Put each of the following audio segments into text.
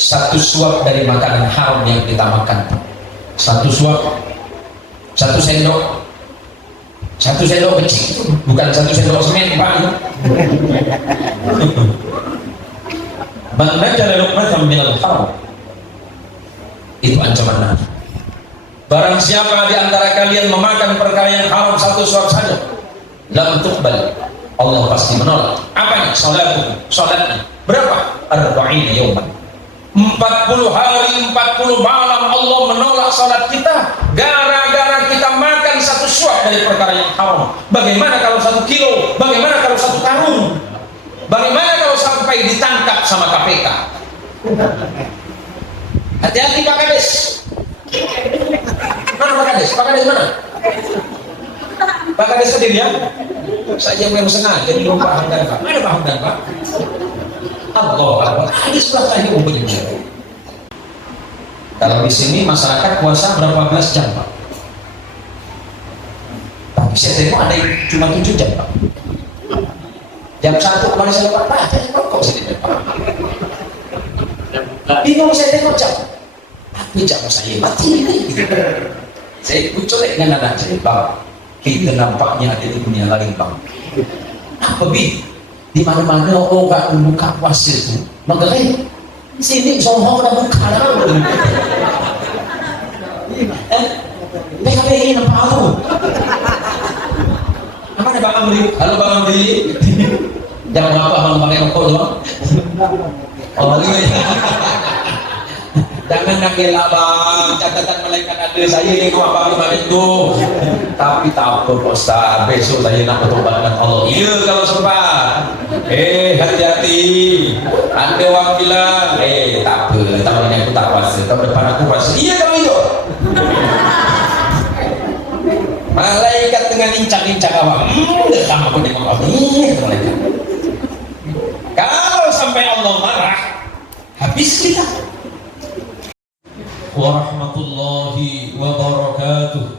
satu suap dari makanan haram yang kita makan. Satu suap, satu sendok kecil itu bukan satu sendok semen Pak. Man najala luqmatan minal haram, itu ancaman Nabi. Barang siapa di antara kalian memakan perkara yang haram satu suap saja, lam tuqbal, Allah pasti menolak. Apanya? Salatnya. Berapa? Arba'ina yawman. 40 hari 40 malam Allah menolak salat kita gara-gara kita makan satu suap dari perkara yang haram. Bagaimana kalau 1 kilo? Bagaimana kalau 1 karung? Bagaimana kalau sampai ditangkap sama KPK? Hati-hati Pak Kades. Mana Pak Kades? Pak Kades mana? Pak Kades hadir ya? Saya yang sengaja di rumah Pak Hamdan Pak. Mana Pak Hamdan Pak? Allah, hadis sebelah saya umumnya. Kalau di sini masyarakat puasa berapa belas jam Pak? Tapi saya tengok ada yang cuma 7 jam Pak. Jam 1 kemarin saya lewat Pak, saya kok saya tidak Pak. Bingung saya tengok jam. Tapi jam saya mati ini. Saya colek dengan anak saya, Bang, kita nampaknya ada di dunia lain Bang. Apa Bi? Di mana-mana orang buka puasa itu mengerai. Sini sombong udah buka lah. PKPI nampak aku. Apa nih Bang Amri? Halo Bang Amri. Jangan apa Bang pakai rokok doang. Oh iya. Jangan nangil lah Bang, catatan malaikat ada saya yang apa kemarin tuh. Tapi tak apa Pak Ustaz, besok saya nak bertobat dengan Allah. Iya kalau sempat. Hati-hati. Ada orang bilang, tak apa, tahun ini aku tak puasa, tahun depan aku puasa. Iya kalau itu. Malaikat dengan incak-incak awak. Sama aku tengok awak. Malaikat. Kalau sampai Allah marah, habis kita. Warahmatullahi wabarakatuh.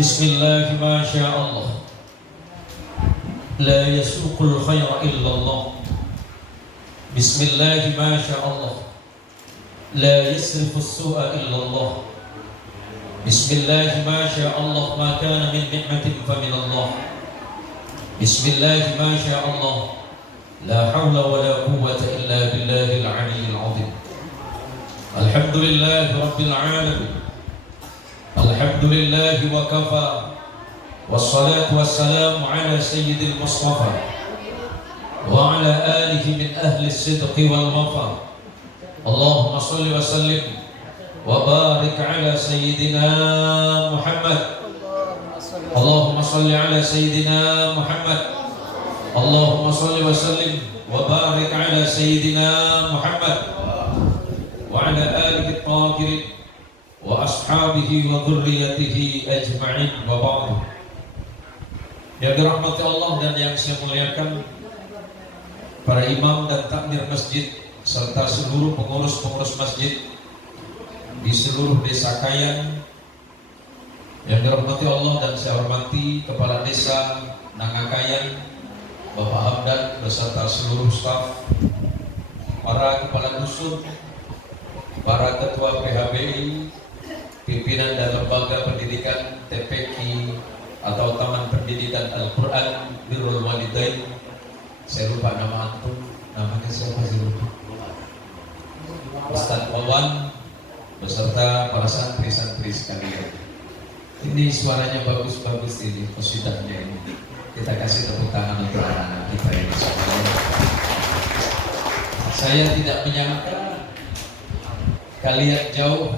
Bismillah, masya Allah. La yasuqul khaira illallah. Bismillah, masya Allah. La yasrifus su'a illallah. Bismillah, masya Allah. Ma kana min ni'matin fa min Allah. Bismillah, masya Allah. La hawla wa la quwwata illa billahil aliyyil azim. Alhamdulillahi rabbil alamin. Alhamdulillahi wa kafa. Wassalatu wassalamu ala sayyidil mustafa wa ala alihi min ahli sidqi wal wafa. Allahumma salli wa sallim wa barik ala sayyidina Muhammad. Allahumma salli ala sayyidina Muhammad. Allahumma salli wa sallim wa barik ala sayyidina Muhammad wa ala alihi at-tahirin wa ashabihi wa dhurriyyatihi ajma'in wa ba'du. Yang dirahmati Allah dan yang saya muliakan, para imam dan takmir masjid serta seluruh pengurus-pengurus masjid di seluruh desa Kayan. Yang dirahmati Allah dan saya hormati Kepala Desa Nangakayan Bapak Hamdan beserta seluruh staf, para kepala dusun, para ketua PHBI, pimpinan dan lembaga pendidikan TPQ atau Taman Pendidikan Al-Quran Birrul Walidain. Saya lupa nama antum, namanya siapa sih lupa? Ustaz Wawan beserta para santri-santri sekalian. Ini suaranya bagus-bagus ini, qasiidahnya ini. Kita kasih tepuk tangan untuk anak-anak kita ini semuanya. Saya tidak menyangka kalian jauh,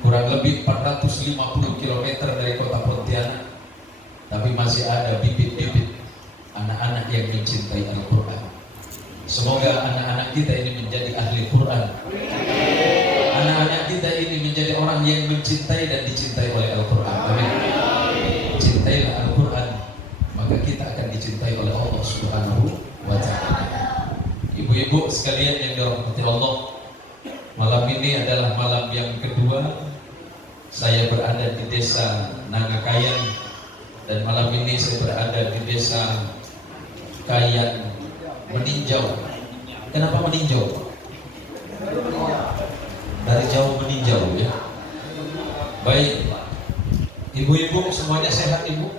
kurang lebih 450 km dari kota Pontianak, tapi masih ada bibit-bibit anak-anak yang mencintai Al-Quran. Semoga anak-anak kita ini menjadi ahli Quran. Anak-anak kita ini menjadi orang yang mencintai dan dicintai oleh Al-Quran. Amin. Cintailah Al-Quran, maka kita akan dicintai oleh Allah Subhanahu wa Ta'ala. Ibu-ibu sekalian yang dirahmati Allah, malam ini adalah malam yang kedua saya berada di desa Nangakayan, dan malam ini saya berada di desa kayan meninjau. Kenapa meninjau? Dari jauh meninjau ya. Baik, ibu-ibu semuanya sehat ibu?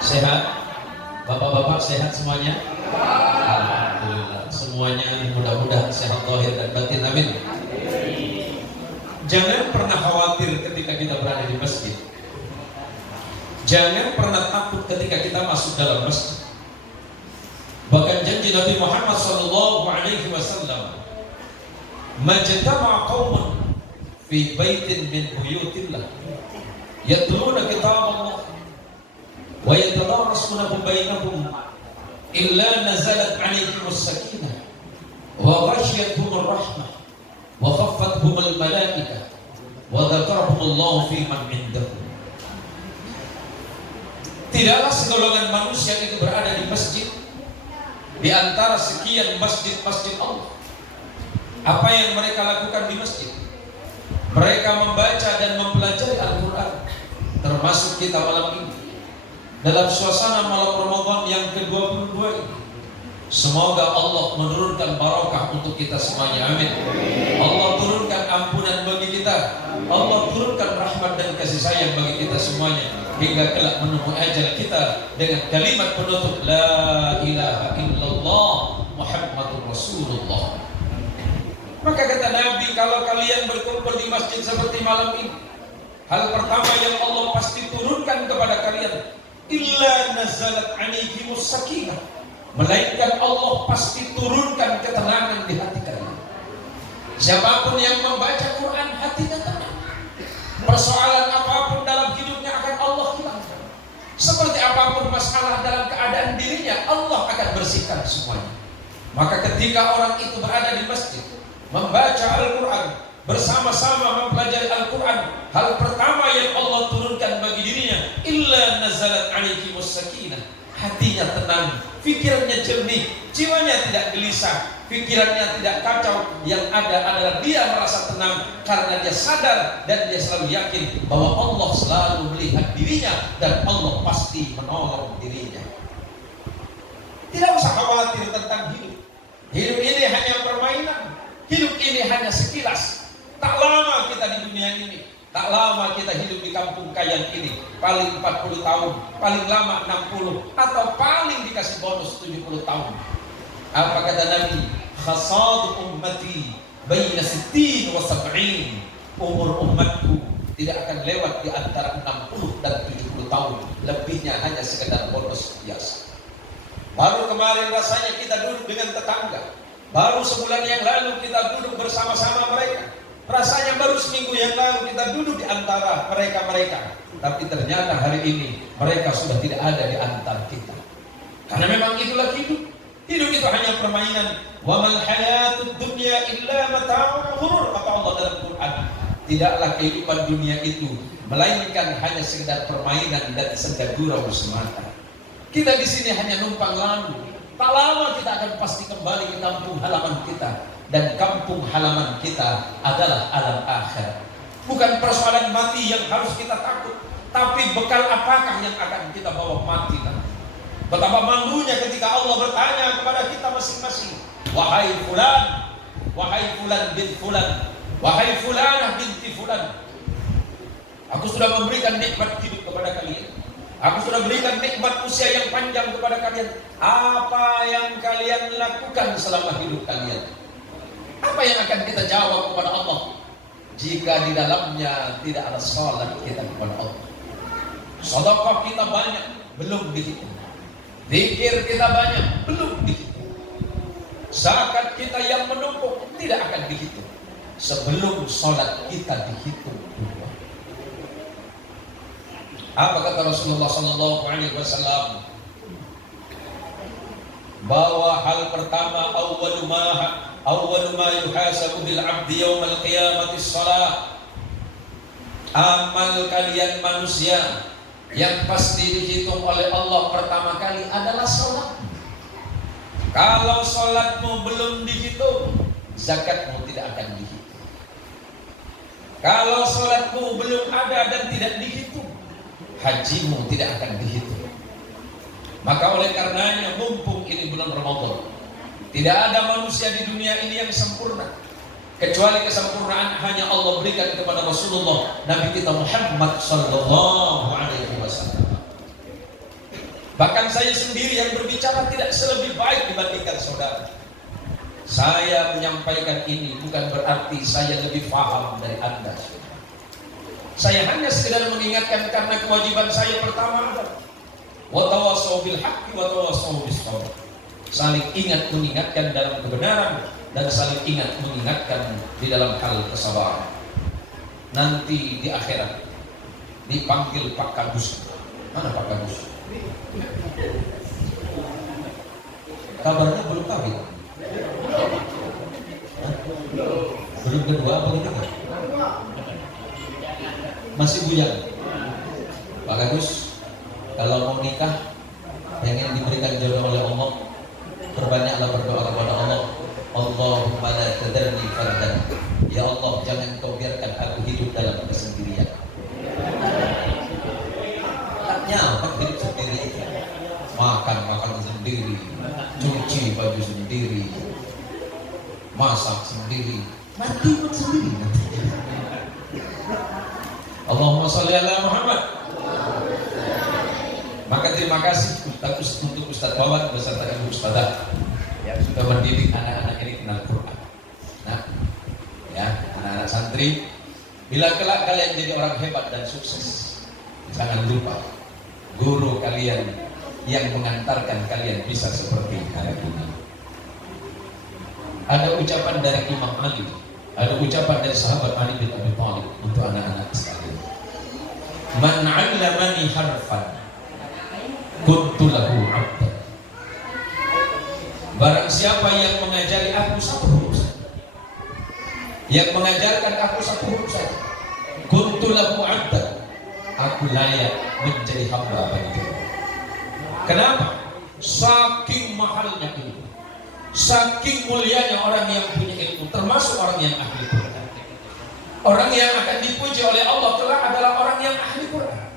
Sehat? Bapak-bapak sehat semuanya? Alhamdulillah, semuanya mudah-mudahan sehat zahir dan batin, amin. Jangan pernah khawatir ketika kita berada di masjid. Jangan pernah takut ketika kita masuk dalam masjid. Bahkan janji Nabi Muhammad SAW, majtama'a qaumun fi baitin min buyutillah yatluna kitab Allah wa yatadarasunahu bainahum illa nazalat 'alaihim as-sakinah wa ghashiyatuhum ar-rahmah wa khaffatuhum al-malaikah wa dzakarahum Allah fi man 'indahu. Tidaklah segolongan manusia itu berada di masjid, di antara sekian masjid-masjid Allah. Apa yang mereka lakukan di masjid? Mereka membaca dan mempelajari Al-Quran, termasuk kita malam ini dalam suasana malam Ramadan yang ke-22 ini. Semoga Allah menurunkan barakah untuk kita semuanya, amin. Allah turunkan ampunan bagi kita, Allah turunkan rahmat dan kasih sayang bagi kita semuanya, hingga kelak menemui ajal kita dengan kalimat penutup la ilaha illallah Muhammadur Rasulullah. Maka kata Nabi, kalau kalian berkumpul di masjid seperti malam ini, hal pertama yang Allah pasti turunkan kepada kalian, illa nazalat 'alaihimus sakinah, melainkan Allah pasti turunkan ketenangan di hati kalian. Siapapun yang membaca Quran hatinya tenang. Persoalan apapun dalam hidupnya akan Allah hilangkan. Seperti apapun masalah dalam keadaan dirinya, Allah akan bersihkan semuanya. Maka ketika orang itu berada di masjid, membaca Al-Quran, bersama-sama mempelajari Al-Quran, hal pertama yang Allah turunkan bagi dirinya, illa nazalat 'alaihimus sakinah, hatinya tenang, pikirannya jernih, jiwanya tidak gelisah, pikirannya tidak kacau. Yang ada adalah dia merasa tenang karena dia sadar dan dia selalu yakin bahwa Allah selalu melihat dirinya dan Allah pasti menolong dirinya. Tidak usah khawatir tentang hidup. Hidup ini hanya permainan. Hidup ini hanya sekilas. Tak lama kita di dunia ini, tak lama kita hidup di kampung Kayan ini. Paling 40 tahun, paling lama 60, atau paling dikasih bonus 70 tahun. Apa kata Nabi? Khasad ummati baina 60 wa 70. Umur umatku tidak akan lewat di antara 60 dan 70 tahun. Lebihnya hanya sekedar bonus biasa. Baru kemarin rasanya kita duduk dengan tetangga. Baru sebulan yang lalu kita duduk bersama-sama mereka. Rasanya baru seminggu yang lalu kita duduk di antara mereka-mereka. Tapi ternyata hari ini mereka sudah tidak ada di antara kita. Karena memang itulah hidup. Hidup itu hanya permainan. Wa mal hayatud dunya illa mata'ul ghurur, kata Allah dalam Quran. Tidaklah kehidupan dunia itu melainkan hanya sekedar permainan dan senda gurau semata. Kita di sini hanya numpang lalu. Tak lama kita akan pasti kembali ke kampung halaman kita. Dan kampung halaman kita adalah alam akhir. Bukan persoalan mati yang harus kita takut, tapi bekal apakah yang akan kita bawa mati nanti. Betapa malunya ketika Allah bertanya kepada kita masing-masing, wahai fulan bin fulan, wahai fulanah binti fulan, aku sudah memberikan nikmat hidup kepada kalian. Aku sudah berikan nikmat usia yang panjang kepada kalian. Apa yang kalian lakukan selama hidup kalian? Apa yang akan kita jawab kepada Allah jika di dalamnya tidak ada salat kita kepada Allah? Sedekah kita banyak, belum dihitung. Zikir kita banyak, belum dihitung. Zakat kita yang menumpuk tidak akan dihitung sebelum salat kita dihitung. Apa kata Rasulullah SAW? Bahwa hal pertama, awwalu ma yuhasabu bil 'abdi yaumal qiyamati shalah. Amal kalian manusia yang pasti dihitung oleh Allah pertama kali adalah salat. Kalau salatmu belum dihitung, zakatmu tidak akan dihitung. Kalau salatmu belum ada dan tidak dihitung, hajimu tidak akan dihitung. Maka oleh karenanya, mumpung Tidak ada manusia di dunia ini yang sempurna, kecuali kesempurnaan hanya Allah berikan kepada Rasulullah Nabi kita Muhammad sallallahu alaihi wasallam. Bahkan saya sendiri yang berbicara tidak selebih baik dibandingkan saudara. Saya menyampaikan ini bukan berarti saya lebih paham dari Anda. Saya hanya sekedar mengingatkan karena kewajiban saya pertama adalah wa tawassaw bil haqqi wa tawassaw bis sabr. Saling ingat mengingatkan dalam kebenaran dan saling ingat mengingatkan di dalam hal kesabaran. Nanti di akhirat dipanggil Pak Kadus. Mana Pak Kadus? Kabarnya belum kawin. Belum kedua apa ketiga? Masih bujang. Pak Agus, kalau mau nikah pengen diberikan jodoh oleh Allah, perbanyaklah berdoa kepada Allah. Allahumma la tadarni fardan. Ya Allah, jangan kau biarkan aku hidup dalam kesendirian. Tak nyaman hidup sendiri. Makan sendiri, cuci baju sendiri, masak sendiri, mati pun sendiri. Allahumma sholli ala Muhammad. Maka terima kasih untuk Ustaz Wawan beserta Ibu Ustazah yang sudah mendidik anak-anak ini kenal Quran. Nah, ya anak-anak santri, bila kelak kalian jadi orang hebat dan sukses, jangan lupa guru kalian yang mengantarkan kalian bisa seperti hari ini. Ada ucapan dari Imam Ali, ada ucapan dari sahabat Ali bin Abi Thalib untuk anak-anak sekalian. Man 'allamani harfan kuntu lahu 'abdan. Barang siapa yang mengajari aku satu huruf saja, yang mengajarkan aku satu huruf saja, kuntu lahu 'abdan, aku layak menjadi hamba bagi. Kenapa? Saking mahalnya ilmu, saking mulianya orang yang punya ilmu, termasuk orang yang ahli Quran. Orang yang akan dipuji oleh Allah kelak adalah orang yang ahli Quran,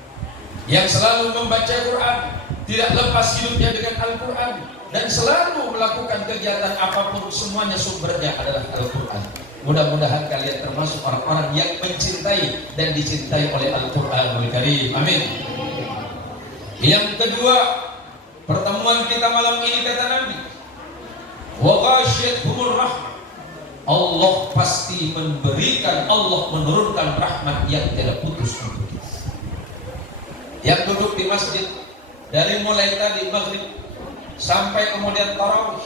yang selalu membaca Quran, tidak lepas hidupnya dengan Al-Quran, dan selalu melakukan kegiatan apapun semuanya sumbernya adalah Al-Quran. Mudah-mudahan kalian termasuk orang-orang yang mencintai dan dicintai oleh Al-Quranul Karim. Amin. Yang kedua, pertemuan kita malam ini kata Nabi, wa ghasyiyatuhumur rahmah. Allah pasti memberikan, Allah menurunkan rahmat yang tidak putus untuk kita. Yang duduk di masjid dari mulai tadi maghrib sampai kemudian tarawih,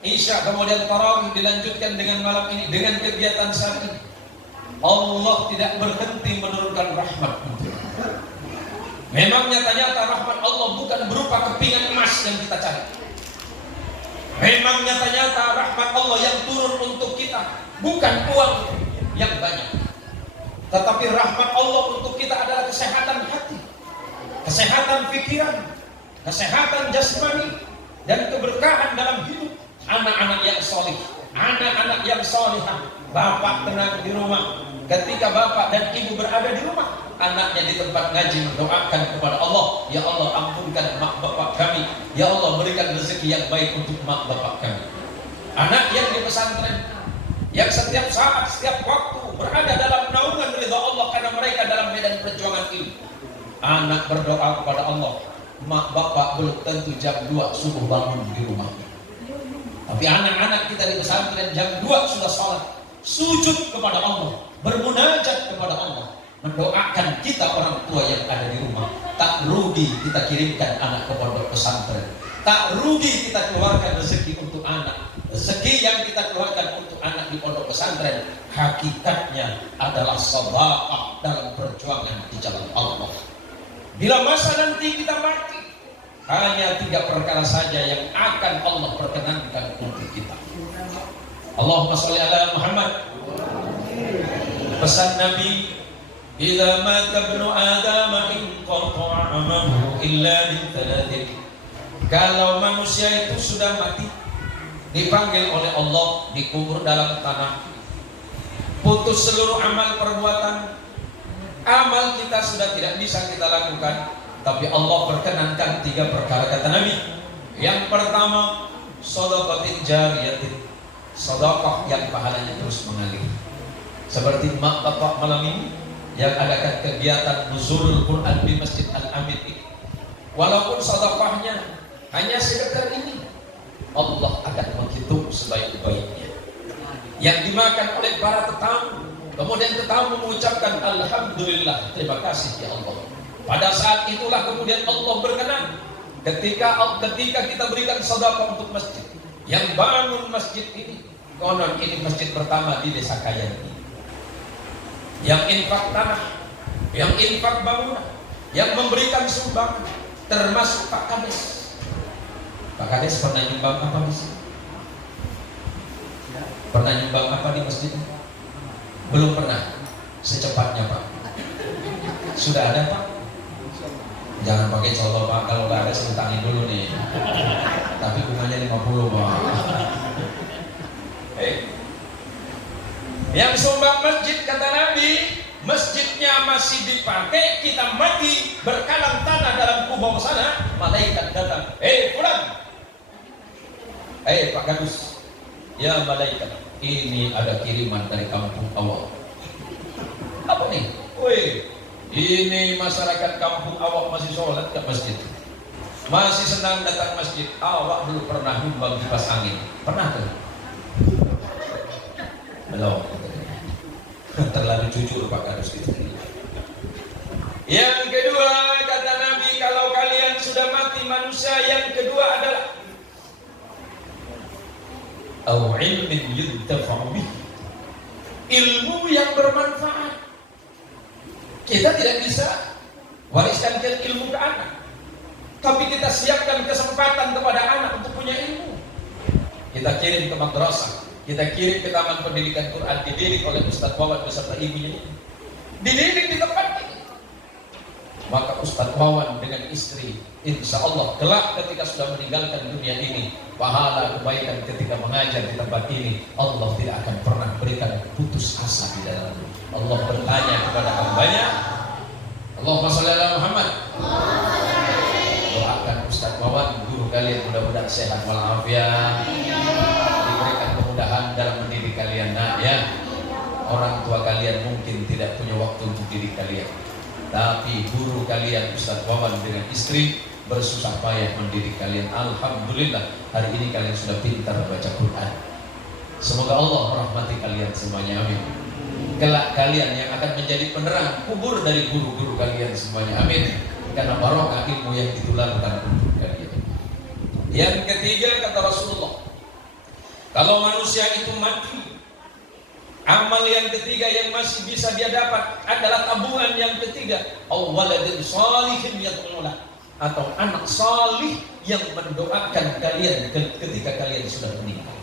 isya, kemudian tarawih dilanjutkan dengan malam ini dengan kegiatan saat ini, Allah tidak berhenti menurunkan rahmat untuk kita. Memang nyata-nyata rahmat Allah bukan berupa kepingan emas yang kita cari. Memang nyata-nyata rahmat Allah yang turun untuk kita bukan uang yang banyak, tetapi rahmat Allah untuk kita adalah kesehatan hati, kesehatan pikiran, kesehatan jasmani, dan keberkahan dalam hidup. Anak-anak yang solih, anak-anak yang solihah. Bapak tenang di rumah, ketika bapak dan ibu berada di rumah, anaknya di tempat ngaji mendoakan kepada Allah, ya Allah ampunkan mak bapak kami, ya Allah berikan rezeki yang baik untuk mak bapak kami. Anak yang di pesantren, yang setiap saat, setiap waktu berada dalam naungan ridha Allah karena mereka dalam medan perjuangan ini. Anak berdoa kepada Allah, mak bapak belum tentu jam 2 subuh bangun di rumah, tapi anak-anak kita di pesantren jam 2 sudah sholat, sujud kepada Allah, bermunajat kepada Allah, mendoakan kita orang tua yang ada di rumah. Tak rugi kita kirimkan anak ke pondok pesantren, tak rugi kita keluarkan rezeki untuk anak. Rezeki yang kita keluarkan untuk anak di pondok pesantren hakikatnya adalah sedekah dalam perjuangan di jalan Allah. Bila masa nanti kita mati, hanya 3 perkara saja yang akan Allah perkenankan untuk kita. Allahumma sholli ala Muhammad. Pesan Nabi, idza mata ibnu adam inqata'a 'amaluhu illa min 3. Kalau manusia itu sudah mati, dipanggil oleh Allah, dikubur dalam tanah, putus seluruh amal perbuatan. Amal kita sudah tidak bisa kita lakukan, tapi Allah perkenankan 3 perkara kata Nabi. Yang pertama, Shadaqatin jariyatin, sedekah yang pahalanya terus mengalir. Seperti Bapak malam ini yang adakan kegiatan nuzulul Quran di Masjid Al-Amin ini. Walaupun sedekahnya hanya sekedar ini, Allah akan menghitung sebaik-baiknya. Yang dimakan oleh para tetamu, kemudian tetamu mengucapkan alhamdulillah, terima kasih ya Allah. Pada saat itulah kemudian Allah berkenan ketika kita berikan sedekah untuk masjid. Yang bangun masjid ini, konon ini masjid pertama di desa kaya ini. Yang infak tanah, yang infak bangunan, yang memberikan sumbangan, termasuk Pak Kades. Pak Kades pernah nyumbang apa di sini? Pernah nyumbang apa di masjid? Belum pernah. Secepatnya Pak. Sudah ada Pak? Jangan pakai contoh Pak, kalau nggak ada saya utangin dulu nih. Tapi bunganya 50 Pak. Yang sumbang masjid kata Nabi, masjidnya masih dipakai, kita mati berkalang tanah dalam kubur sana, malaikat datang. Pulang. Pak Gadus, ya malaikat, ini ada kiriman dari kampung awal. Apa nih? Ini masyarakat kampung awak masih sholat ke masjid, masih senang datang masjid. Awak dulu pernah nyumbang kipas angin, pernah tuh? Belum. Terlalu jujur Pak Kadus gitu. Yang kedua kata Nabi, kalau kalian sudah mati manusia, yang kedua adalah au ilmin yuntafa'u bih, ilmu yang bermanfaat. Kita tidak bisa wariskan ilmu ke anak, tapi kita siapkan kesempatan kepada anak untuk punya ilmu. Kita kirim ke madrasah, kita kirim ke taman pendidikan Quran, dididik oleh Ustaz Wawan beserta ibunya, dididik di tempat ini. Maka Ustaz Wawan dengan istri, insya Allah kelak ketika sudah meninggalkan dunia ini, pahala kebaikan ketika mengajar di tempat ini, Allah tidak akan pernah berikan putus asa di dalamnya. Allah bertanya kepada hambanya, Allahumma sholli ala Muhammad, doakan Ustaz Wawan, guru kalian mudah-mudahan sehat walafiat, diberikan kemudahan dalam mendidik kalian. Nah ya, orang tua kalian mungkin tidak punya waktu untuk didik kalian, tapi guru kalian Ustaz Wawan dengan istri bersusah payah mendidik kalian. Alhamdulillah hari ini kalian sudah pintar baca Quran. Semoga Allah merahmati kalian semuanya, amin. Kelak kalian yang akan menjadi penerang kubur dari guru-guru kalian semuanya, amin. Karena barokah ilmu yang ditularkan untuk kalian. Yang ketiga kata Rasulullah, kalau manusia itu mati, amal yang ketiga yang masih bisa dia dapat adalah tabungan yang ketiga, waladin shalihin yad'ulah, atau anak salih yang mendoakan kalian ketika kalian sudah meninggal.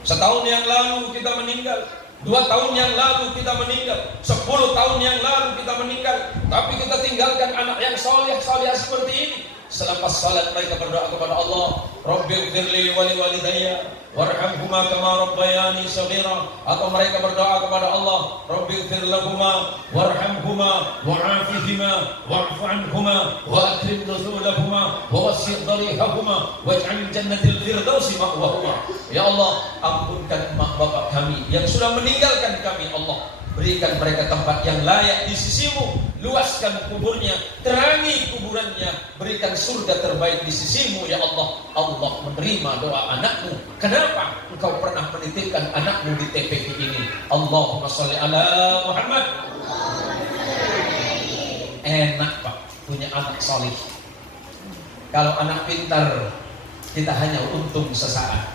Setahun yang lalu kita meninggal, 2 tahun yang lalu kita meninggal, 10 tahun yang lalu kita meninggal, tapi kita tinggalkan anak yang salihah seperti ini. Selepas salat mereka berdoa kepada Allah, Rabbighfirli wa liwalidayya warhamhuma kama rabbayani shaghira. Atau mereka berdoa kepada Allah, Rabbighfir lahuma warhamhuma wa'afihima wa'fu anhuma wa akrim nuzulahuma wa wasi' dharihahuma waj'al jannatil firdausi ma'wahuma. Ya Allah, ampunkan mak bapak kami yang sudah meninggalkan kami. Allah, berikan mereka tempat yang layak di sisimu, luaskan kuburnya, terangi kuburannya, berikan surga terbaik di sisimu. Ya Allah, Allah menerima doa anakmu. Kenapa engkau pernah menitipkan anakmu di TPI ini? Allahumma sholli ala Muhammad. Enak Pak punya anak solih. Kalau anak pintar kita hanya untung sesaat,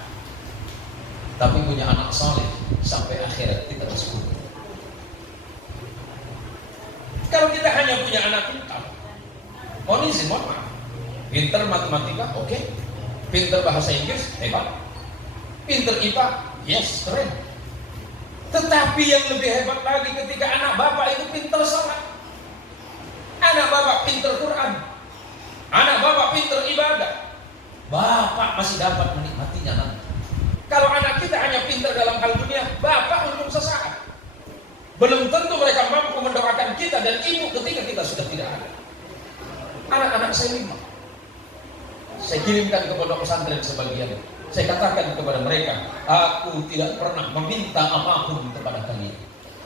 tapi punya anak solih sampai akhirat kita bersyukur. Kalau kita hanya punya anak pintar, mohon izin, mohon maaf, pintar matematika, oke, pintar bahasa Inggris, hebat, pintar IPA, yes, keren. Tetapi yang lebih hebat lagi ketika anak bapak itu pintar sholat, anak bapak pintar Quran, anak bapak pintar ibadah, bapak masih dapat menikmatinya nanti. Kalau anak kita hanya pintar dalam hal dunia, bapak untung sesaat. Belum tentu mereka mampu mendoakan kita dan ibu ketika kita sudah tidak ada. Anak-anak saya 5. Saya kirimkan ke pondok pesantren sebagian. Saya katakan kepada mereka, aku tidak pernah meminta apapun kepada kalian,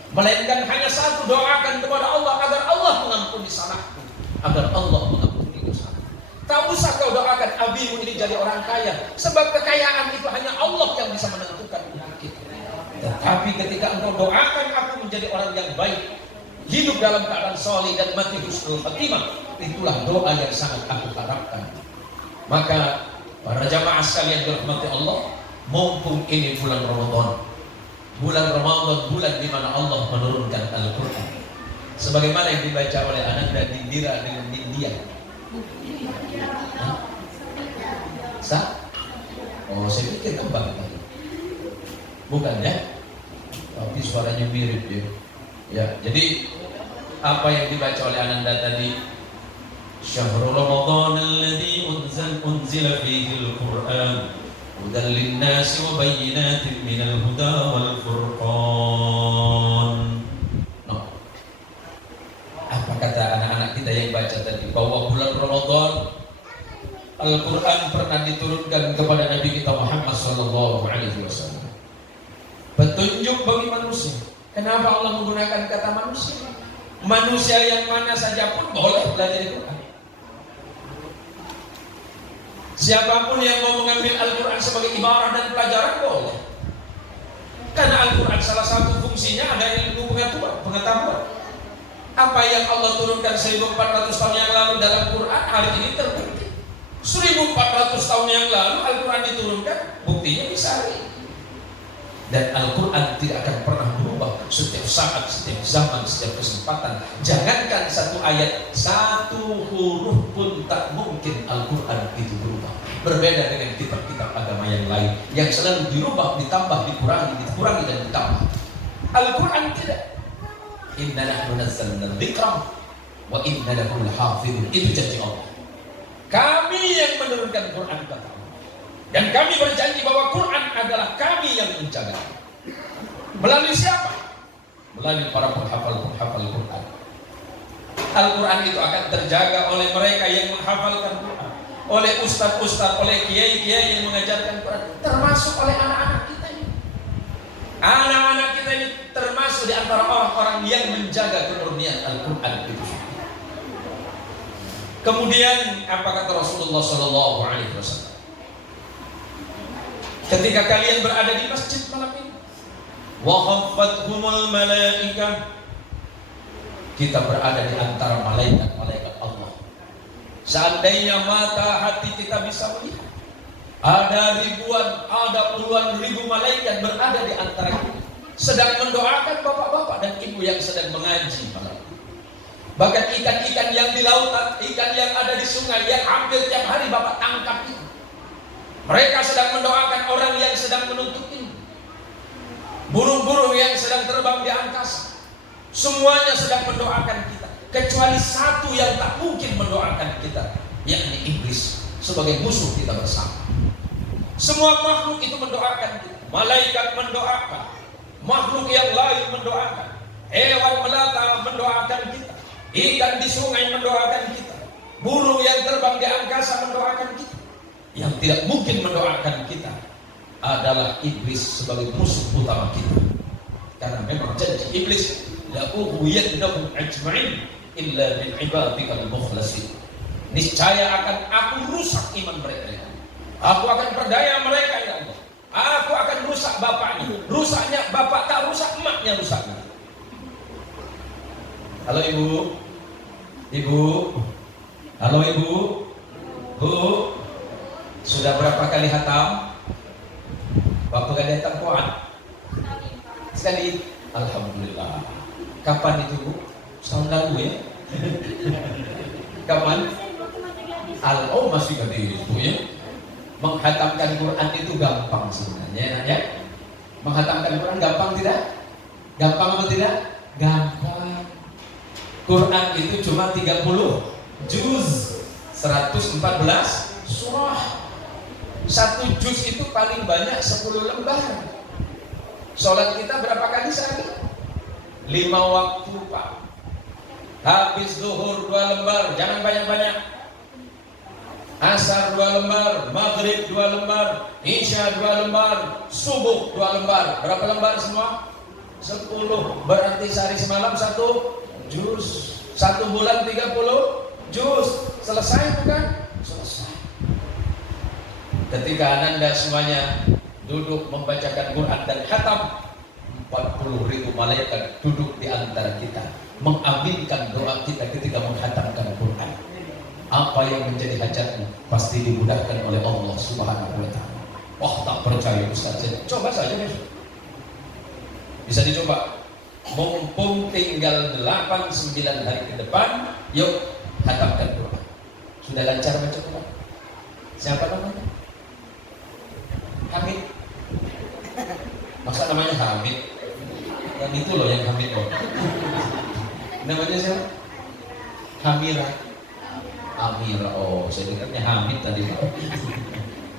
melainkan hanya satu, doakan kepada Allah agar Allah mengampuni salahku, agar Allah mengampuni dosaku. Tak usah kau doakan abimu ini jadi orang kaya, sebab kekayaan itu hanya Allah yang bisa menentukan kita. Tetapi ketika engkau doakan aku menjadi orang yang baik, hidup dalam keadaan soleh dan mati husnul khatimah, itulah doa yang sangat aku harapkan. Maka para jamaah sekalian dirahmati Allah, mumpung ini bulan Ramadan, bulan di mana Allah menurunkan Al-Quran, sebagaimana yang dibaca oleh Ananda Dindira dengan Nindya. Sah? Oh, saya pikir kembang tadi. Bukan ya? Tapi suaranya mirip ya. Ya, jadi apa yang dibaca oleh Ananda tadi, Syahrul Ramadan alladzi unzila fihi al-Qur'an hudan lin-nasi wa bayyinatin minal huda wal furqan. No. Apa kata anak-anak kita yang baca tadi, bahwa bulan Ramadan Al-Quran pernah diturunkan kepada Nabi kita Muhammad SAW. Petunjuk bagi manusia. Kenapa Allah menggunakan kata manusia? Manusia yang mana saja pun boleh belajar Al-Quran. Siapapun yang mau mengambil Al-Quran sebagai ibadah dan pelajaran boleh. Karena Al-Quran salah satu fungsinya ada ilmu pengetahuan. Apa yang Allah turunkan 1400 tahun yang lalu dalam Quran hari ini terbukti. 1400 tahun yang lalu Al-Quran diturunkan, buktinya bisa hari ini. Dan Al-Quran tidak akan pernah berubah setiap saat, setiap zaman, setiap kesempatan. Jangankan satu ayat, satu huruf pun tak mungkin Al-Quran itu berubah. Berbeda dengan kitab-kitab agama yang lain yang selalu dirubah, ditambah, dikurangi dan ditambah. Al-Quran tidak. Inna nahnu nazzalna dzikra wa inna lahu lahafidun. Itu janji Allah. Kami yang menurunkan Quran kata Allah. Dan kami berjanji bahwa Quran adalah kami yang menjaga. Melalui siapa? Melalui para penghafal Quran. Al-Quran itu akan terjaga oleh mereka yang menghafalkan Quran, oleh ustaz-ustaz, oleh kiai-kiai yang mengajarkan Quran, termasuk oleh anak-anak kita ini. Anak-anak kita ini termasuk di antara orang-orang yang menjaga kemurnian Al-Quran itu. Kemudian apa kata Rasulullah SAW? Ketika kalian berada di masjid malam ini, wa khaffathumul malaikah, kita berada di antara malaikat Allah. Seandainya mata hati kita bisa melihat, ada ribuan, ada puluhan ribu malaikat berada di antara kita, sedang mendoakan bapak-bapak dan ibu yang sedang mengaji malam. Bahkan ikan-ikan yang di lautan, ikan yang ada di sungai yang hampir tiap hari bapak tangkap itu, mereka sedang mendoakan orang yang sedang menuntut ilmu. Burung-burung yang sedang terbang di angkasa, semuanya sedang mendoakan kita, kecuali satu yang tak mungkin mendoakan kita, yakni iblis sebagai musuh kita bersama. Semua makhluk itu mendoakan kita. Malaikat mendoakan, makhluk yang lain mendoakan, hewan melata mendoakan kita, ikan di sungai mendoakan kita, burung yang terbang di angkasa mendoakan kita. Yang tidak mungkin mendoakan kita adalah iblis sebagai musuh utama kita. Karena memang janji iblis, la ughwiyannahum ajma'in illa min ibadikal mukhlasin. Niscaya akan aku rusak iman mereka ya. Aku akan perdaya mereka ya Allah. Aku akan rusak bapaknya. Rusaknya bapak tak rusak, emaknya rusak. Halo ibu. Ibu. Halo ibu. Bu. Sudah berapa kali hatam? Berapa kali hatam Quran? Sekali. Alhamdulillah. Kapan itu Bu? Setahun lalu ya? Kapan? Oh masih gadis Bu ya? Menghatamkan Quran itu gampang sebenarnya ya? Menghatamkan Quran gampang tidak? Gampang atau tidak? Gampang. Quran itu cuma 30 juz, 114 surah. Satu juz itu paling banyak 10 lembar. Sholat kita berapa kali sehari? 5 waktu Pak. Habis zuhur 2 lembar, jangan banyak-banyak. Asar 2 lembar, maghrib 2 lembar, isya 2 lembar, subuh 2 lembar. Berapa lembar semua? 10. Berarti sehari semalam 1 juz. 1 bulan 30 juz. Selesai bukan? Selesai. Ketika Ananda semuanya duduk membacakan Quran dan khatam, 40.000 malaikat duduk di antara kita mengaminkan doa kita ketika menghatamkan Quran. Apa yang menjadi hajatmu pasti dimudahkan oleh Allah Subhanahu wa Ta'ala. Wah, tak percaya Ustaz. Coba saja besok. Bisa dicoba. Mumpung tinggal 8-9 hari ke depan, yuk hatamkan Quran. Sudah lancar baca Quran? Siapa namanya? Hamid. Masa namanya Hamid? Yang itu loh yang Hamid loh. Namanya siapa? Hamira. Amira, oh saya dengarnya Hamid tadi Pak.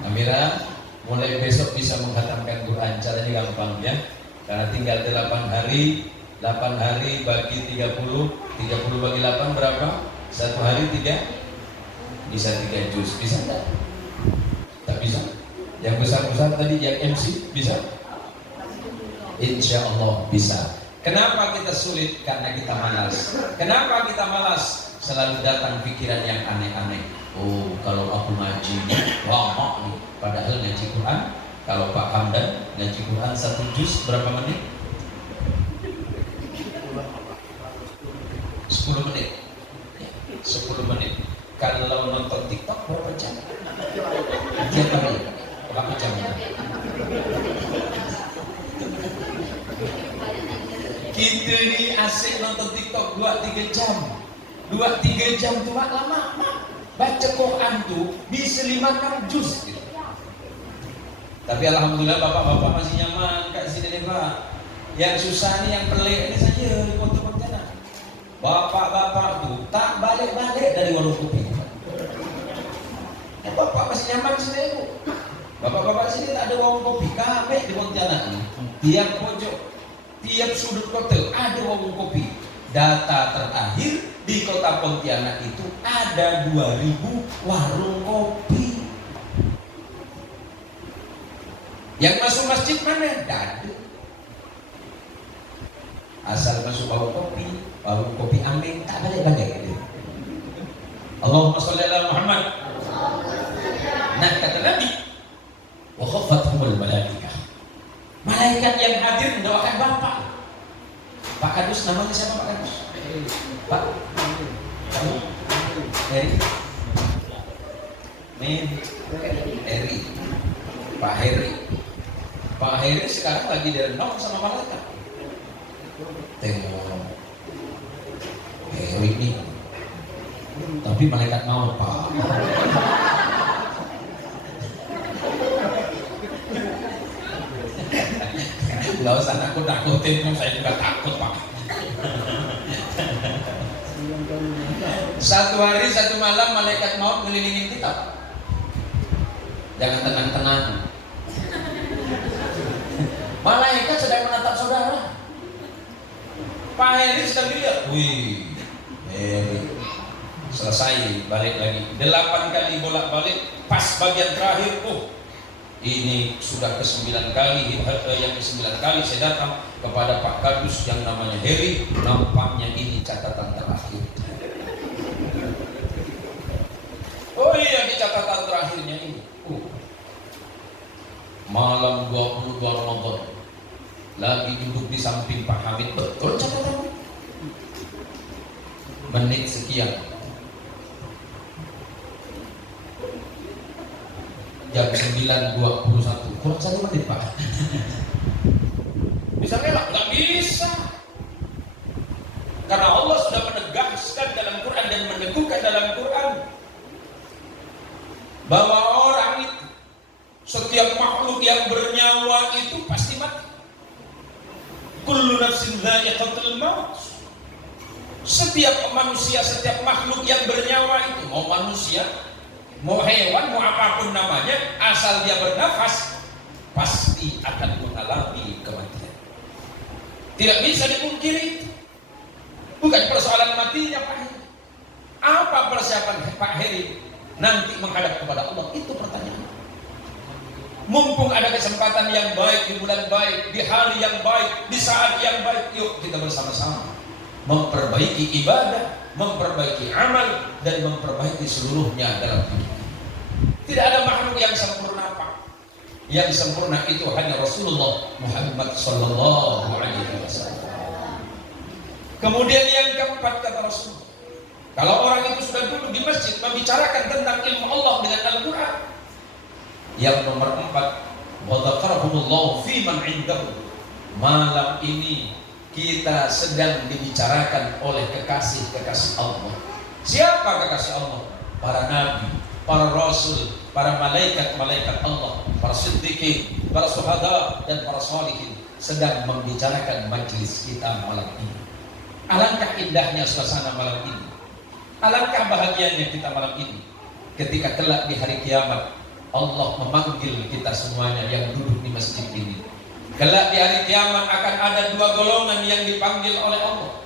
Amira, mulai besok bisa menghatamkan Quran. Caranya gampang ya, karena tinggal 8 hari. 8 hari bagi 30, 30 bagi 8 berapa? 1 hari 3, bisa 3 juz. Bisa enggak? Tak bisa. Yang besar-besar tadi yang MC bisa? Insya Allah bisa. Kenapa kita sulit? Karena kita malas. Kenapa kita malas? Selalu datang pikiran yang aneh-aneh. Oh, kalau aku ngaji lama nih. Padahal ngaji Quran, kalau Pak Hamdan ngaji Quran 1 juz berapa menit? 10 menit. 10 menit. Kalau nonton TikTok berapa jam? Tiap hari. Berapa jam? Kita ini asik nonton TikTok 2-3 jam. 2-3 jam tuh lama. Baca Quran tuh bisa 5-6 juz gitu. Tapi alhamdulillah bapak-bapak masih nyaman kat sini nih Pak. Yang susah nih yang pelik ini saja di Pontianak. Bapak-bapak tuh tak balik-balik dari warung kopi. Ya bapak masih nyaman sini Bu. Bapak-bapak sini tak ada warung kopi. Kami di Pontianak nih. Tiap pojok, tiap sudut kota ada warung kopi. Data terakhir di kota Pontianak itu ada 2.000 warung kopi. Yang masuk masjid mana? Dadu. Asal masuk warung kopi amin, tak balik-balik. Allahumma sholli ala Muhammad. Nah kata Nabi, wa khafathumul malaikah. Malaikat yang hadir mendoakan Bapak. Pak Kadus, namanya siapa Pak Kadus? Pak Heri. Heri. Pak Heri. Pak Heri sekarang lagi direnung sama malaikat. Tengok Heri ini. Tapi malaikat mau Pak. Gak usah nakut-nakutin, saya juga takut Pak. 1 hari 1 malam malaikat maut ngelilingin kita Pak. Jangan tenang-tenang. Malaikat sedang menatap saudara. Pak Heri sedang dilihat. Wih, Heri. Selesai, balik lagi. 8 kali bolak-balik. Pas bagian terakhir, ini sudah ke-9 kali, yang ke-9 kali saya datang kepada Pak Kadus yang namanya Heri. Nampaknya ini catatan terakhir. Oh iya, di catatan terakhirnya ini. Malam 22 Ramadan, lagi duduk di samping Pak Hamid. Betul catatan. Menit sekian. Jam 9.21, kurang 1 menit Pak. Bisa ngelak? Nggak bisa. Karena Allah sudah menegaskan dalam Quran dan meneguhkan dalam Quran bahwa orang itu, setiap makhluk yang bernyawa itu pasti mati. Kullu nafsin dha'iqatul maut. Setiap manusia, setiap makhluk yang bernyawa itu, mau manusia, mau hewan, mau apapun namanya, asal dia bernafas, pasti akan mengalami kematian. Tidak bisa dipungkiri. Bukan persoalan matinya Pak Heri. Apa persiapan Pak Heri? nanti menghadap kepada Allah? Itu pertanyaan. Mumpung ada kesempatan yang baik di bulan baik, di hari yang baik, di saat yang baik, yuk kita bersama-sama memperbaiki ibadah, memperbaiki amal, dan memperbaiki seluruhnya dalam hidup. Tidak ada makhluk yang sempurna, Pak. Yang sempurna itu hanya Rasulullah Muhammad sallallahu alaihi wasallam. Kemudian yang keempat kata Rasul, kalau orang itu sudah duduk di masjid membicarakan tentang ilmu Allah dengan Al-Quran. Yang nomor 4, wa dzakarahumullahu fi man indahu. Malam ini kita sedang dibicarakan oleh kekasih-kekasih Allah. Siapa kekasih Allah? Para nabi, para rasul, para malaikat-malaikat Allah, para siddiqin, para syuhada, dan para sholihin sedang membicarakan majlis kita malam ini. Alangkah indahnya suasana malam ini. Alangkah bahagianya kita malam ini ketika kelak di hari kiamat Allah memanggil kita semuanya yang duduk di masjid ini. Kelak di hari kiamat akan ada dua golongan yang dipanggil oleh Allah.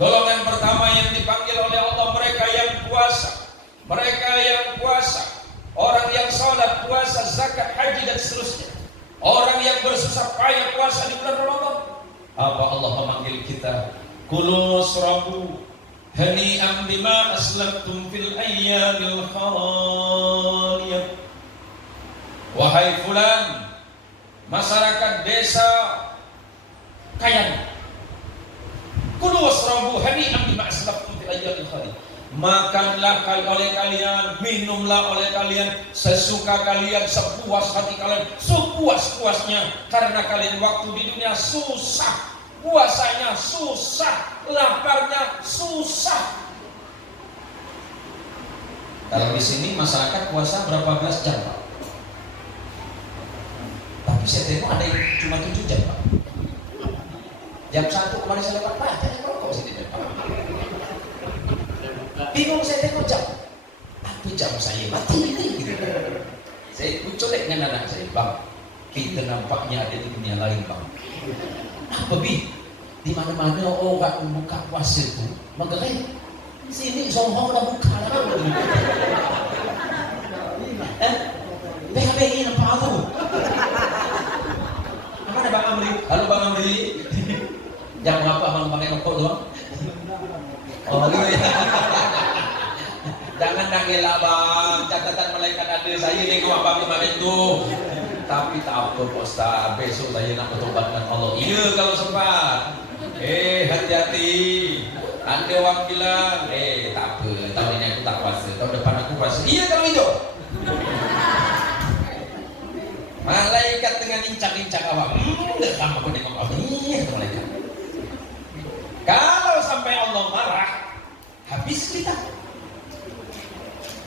Golongan pertama yang dipanggil oleh Allah, mereka yang puasa. Mereka yang puasa, orang yang sholat, puasa, zakat, haji, dan seterusnya. Orang yang bersusah payah puasa di bulan Ramadan. Apa Allah memanggil kita? Kulu wasrabu hani'an bima aslamtum fil ayyamil khaliyah. Wahai fulan, masyarakat desa Kayan, kulu wasrabu hani'an bima aslamtum fil ayyamil khaliyah. Makanlah oleh kalian, minumlah oleh kalian sesuka kalian, sepuas hati kalian, sepuas-puasnya, karena kalian waktu di dunia susah, puasanya susah, laparnya susah. Kalau di sini masyarakat puasa berapa belas jam, Pak? Tapi saya tengok ada yang cuma 7 jam, Pak. Jam 1 kemarin saya lewat, Pak, ada yang merokok sini, Pak. Bingung saya tengok jam. Apa jam saya mati gitu. Saya colek dengan anak saya, Bang, kita nampaknya ada di dunia lain, Bang. Apa Bi? Di mana-mana orang buka puasa itu menggerai. Sini sombong dah buka lah. PHBI nampak tu. Apa ada Bang Amri? Halo Bang Amri. Jam berapa Bang pakai rokok doang? Oh gitu ya. Jangan nangis lah Bang, catatan malaikat ada saya nengok Abang Imam itu. Tapi tak apa Pak Ustaz, besok saya nak bertobat dengan Allah. Iya kalau sempat. Hati-hati. Ada orang bilang, tak apa, tahun ini aku tak puasa, tahun depan aku puasa. Iya kalau itu. Malaikat tengah incak-incak awak. Enggak kamu aku nengok Allah. Iya malaikat. Kalau sampai Allah marah, habis kita.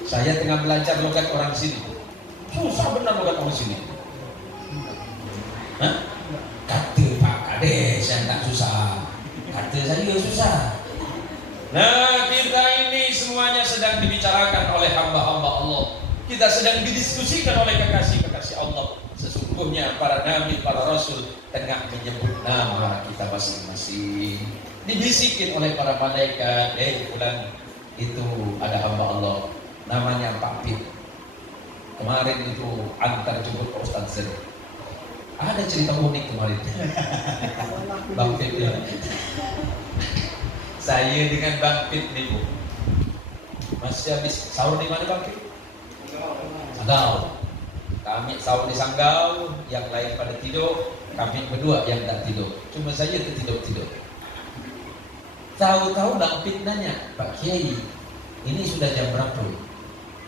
Saya tengah belajar logat orang sini. Susah benar logat orang sini. Hah? Kata Pak Kades yang tak susah. Kata saya susah. Nah, kita ini semuanya sedang dibicarakan oleh hamba-hamba Allah. Kita sedang didiskusikan oleh kekasih-kekasih Allah. Sesungguhnya para nabi, para rasul tengah menyebut nama kita masing-masing. Dibisikin oleh para malaikat, fulan itu ada hamba Allah namanya Pak Pit. Kemarin itu antar jemput Pak Ustaz Zen. Ada cerita unik kemarin. Bang Pit ya. Saya dengan Bang Pit nih Bu. Masih habis sahur di mana Bang Pit? Sanggau. Kami sahur di Sanggau, yang lain pada tidur, kami berdua yang tak tidur. Cuma saya tertidur-tidur. Tahu-tahu Bang Pit nanya, Pak Kiai, ini sudah jam berapa?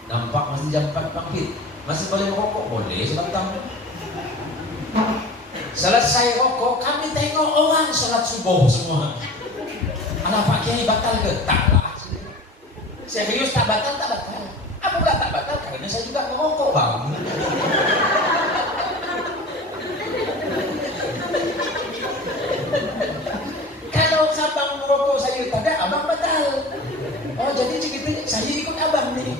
Nampak masih jam 4 Bang Pit. Masih boleh merokok? Boleh sebentar. Selesai rokok, kami tengok orang sholat subuh semua. Alah Pak Kiai batal ke? Tak lah. Serius tak batal, tak batal. Apa pula tak batal? Karena saya juga merokok Bang. Kalau sabang merokok saya tak abang batal. Oh jadi ceritanya saya ikut abang nih.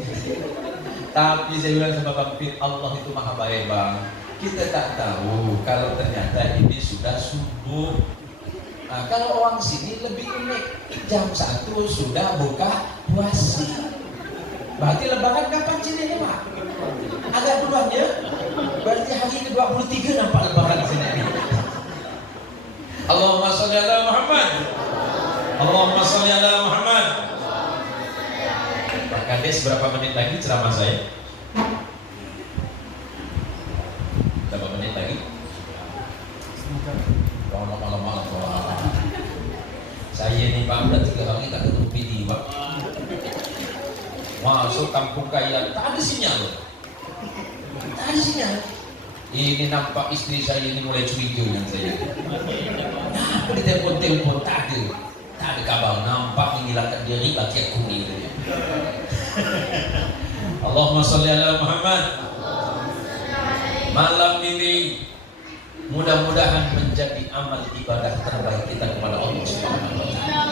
Tapi saya bilang sama Bang Pit, Allah itu maha baik Bang. Kita tak tahu kalau ternyata ini sudah subuh. Nah, kalau orang sini lebih unik, jam 1 sudah buka puasa. Berarti lebaran kapan sini Pak? Agak duluan ya. Berarti hari ke-23 nampak lebaran sini. Allahumma sholli ala Muhammad. Allahumma sholli ala Muhammad. Pak Kades, berapa menit lagi ceramah saya? Berapa menit lagi? Malam-malam. Saya ini Pak udah 3 hari tak ketemu PD Pak. Masuk kampung kaya, tak ada sinyal loh. Tak ada sinyal. Ini nampak istri saya ini mulai curiga dengan saya. Nah, aku ditelepon-telepon, tak ada kabar. Nampak menghilangkan diri laki aku ni. Allahumma sholli ala Muhammad. Malam ini mudah-mudahan menjadi amal ibadah terbaik kita kepada Allah Subhanahu wa taala.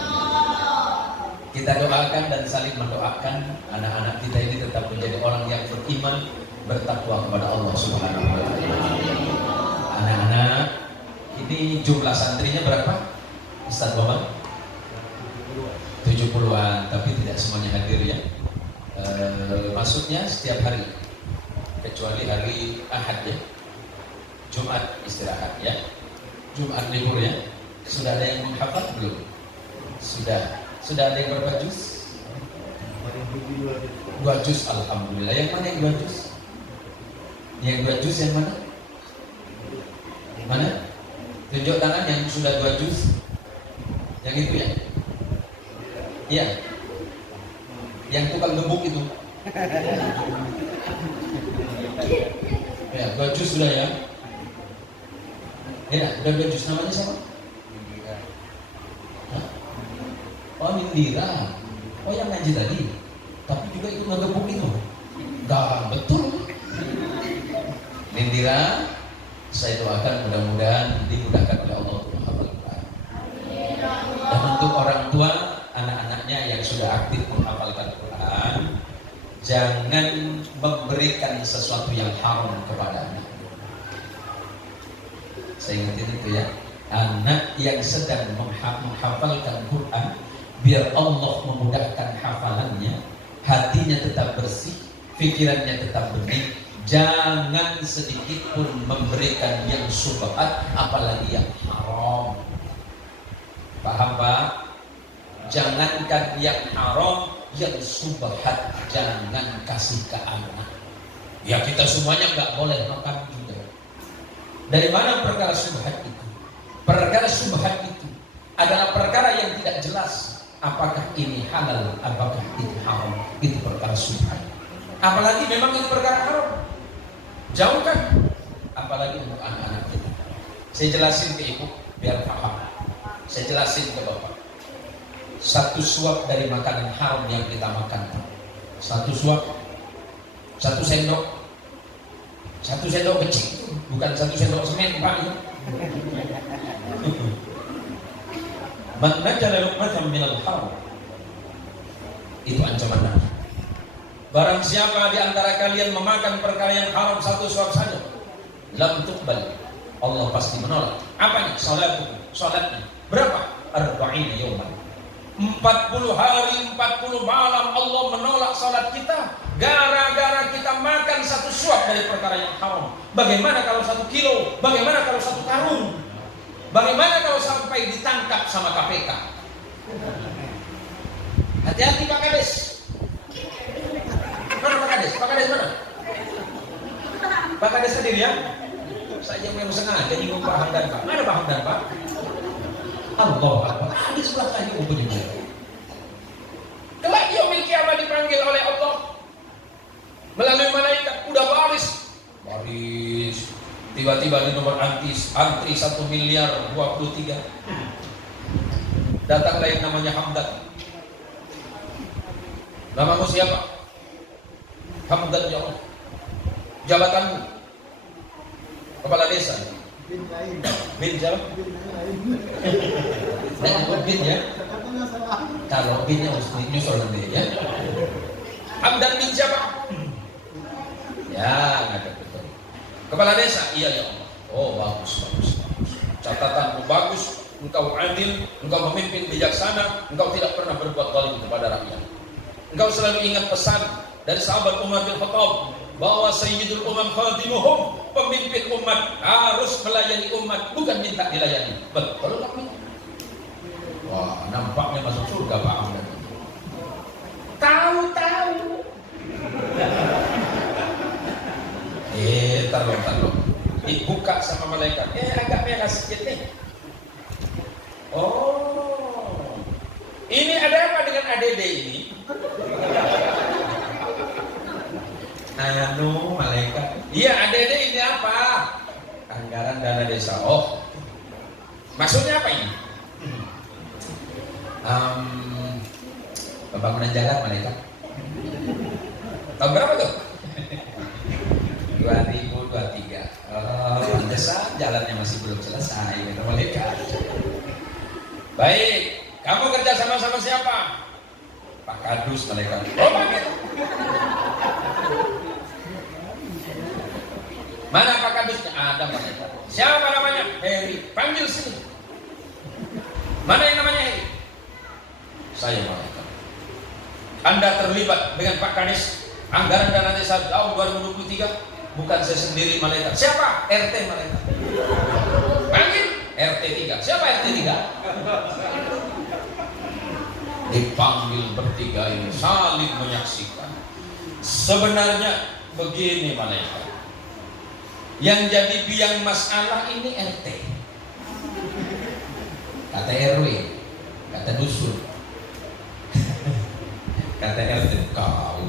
Kita doakan dan saling mendoakan anak-anak kita ini tetap menjadi orang yang beriman, bertakwa kepada Allah Subhanahu wa taala. Anak-anak, ini jumlah santrinya berapa? Ustaz Bapak? 70-an, tapi tidak semuanya hadir ya. Maksudnya setiap hari, kecuali hari Ahad ya. Jumat istirahat ya. Jumat libur ya. Sudah ada yang menghafal belum? Sudah ada yang berapa juz? 2 juz, alhamdulillah. Yang mana yang 2 juz? Yang 2 juz yang mana? Mana? Tunjuk tangan yang sudah 2 juz. Yang itu ya? Iya. Yang tukang gebuk itu. Ya, 2 juz sudah ya. Ya, udah 2 juz. Namanya siapa? Oh, Mindira. Oh, yang ngaji tadi. Tapi juga ikut ngegebuk itu. Gak betul. Mindira, saya doakan mudah-mudahan dimudahkan oleh Allah untuk menghafal Quran. Dan untuk orang tua, anak-anaknya yang sudah aktif menghafalkan Quran, jangan memberikan sesuatu yang haram kepada anak. Saya ingetin itu ya. Anak yang sedang menghafalkan Quran, biar Allah memudahkan hafalannya, hatinya tetap bersih, pikirannya tetap bening. Jangan sedikit pun memberikan yang syubhat, apalagi yang haram. Paham Pak? Jangankan yang haram, yang syubhat jangan kasih ke anak. Ya kita semuanya nggak boleh makan juga. Dari mana perkara syubhat itu? Perkara syubhat itu adalah perkara yang tidak jelas. Apakah ini halal, apakah itu haram? Itu perkara syubhat. Apalagi memang itu perkara haram, jauhkan. Apalagi untuk anak-anak kita. Saya jelasin ke ibu biar paham. Saya jelasin ke bapak. 1 suap dari makanan haram yang kita makan, 1 suap, 1 sendok, 1 sendok kecil, bukan 1 sendok semen Pak. Man najala luqmatan minal haram, itu ancaman Nabi. Barang siapa di antara kalian memakan perkara yang haram 1 suap saja, lam tuqbal, Allah pasti menolak. Apa nih? Salatnya berapa? 40 yawman, 40 hari 40 malam Allah menolak salat kita gara-gara kita makan 1 suap dari perkara yang haram. Bagaimana kalau 1 kilo? Bagaimana kalau 1 karung? Bagaimana kalau sampai ditangkap sama KPK? Hati-hati Pak Kades. Mana Pak Kades? Pak Kades mana? Pak Kades hadir ya? Saya yang sengaja nyinggung Pak Hamdan Pak. Mana Pak Hamdan Pak? Allah Akbar. Di sebelah kayu punya. Kelak yaumil kiamat dipanggil oleh Allah melalui malaikat, udah baris. Tiba-tiba di nomor antri 1 miliar 23. Datanglah yang namanya Hamdan. Namamu siapa? Hamdan ya Allah. Jabatanmu? Kepala desa. Bin siapa? Bin ya. Kalau binnya harus nyusul nanti ya. Hamdan bin siapa? Ya, ada betul. Kepala desa, iya ya Allah. Oh bagus. Catatanmu bagus. Engkau adil, engkau memimpin bijaksana, engkau tidak pernah berbuat zalim kepada rakyat. Engkau selalu ingat pesan dari sahabat Umar bin Khattab bahwa Sayyidul Umam khadimuhum, pemimpin umat harus melayani umat, bukan minta dilayani. Betul tak? Wah, nampaknya masuk surga Pak Ahmad. Tahu-tahu. Taruh. Dibuka sama malaikat. Agak merah sedikit nih. Oh, ini ada apa dengan ADD ini? Malaikat. Iya, ADD ini apa? Anggaran dana desa. Oh, maksudnya apa ini? Pembangunan jalan malaikat. Tahun berapa tuh? 2023. Pantesan jalannya masih belum selesai, kata malaikat. Baik, kamu kerja sama siapa? Pak Kadus, malaikat. Oh, panggil. Mana Pak Kadusnya? Ada, malaikat. Siapa namanya? Heri. Panggil sini. Mana yang namanya Heri? Saya, malaikat. Anda terlibat dengan Pak Kadis anggaran dana desa tahun 2023? Bukan saya sendiri, malaikat. Siapa? RT, malaikat. Panggil RT 3. Siapa RT 3? Dipanggil bertiga ini saling menyaksikan. Sebenarnya begini, malaikat. Yang jadi biang masalah ini RT. Kata RW, kata dusun, kata RT, kau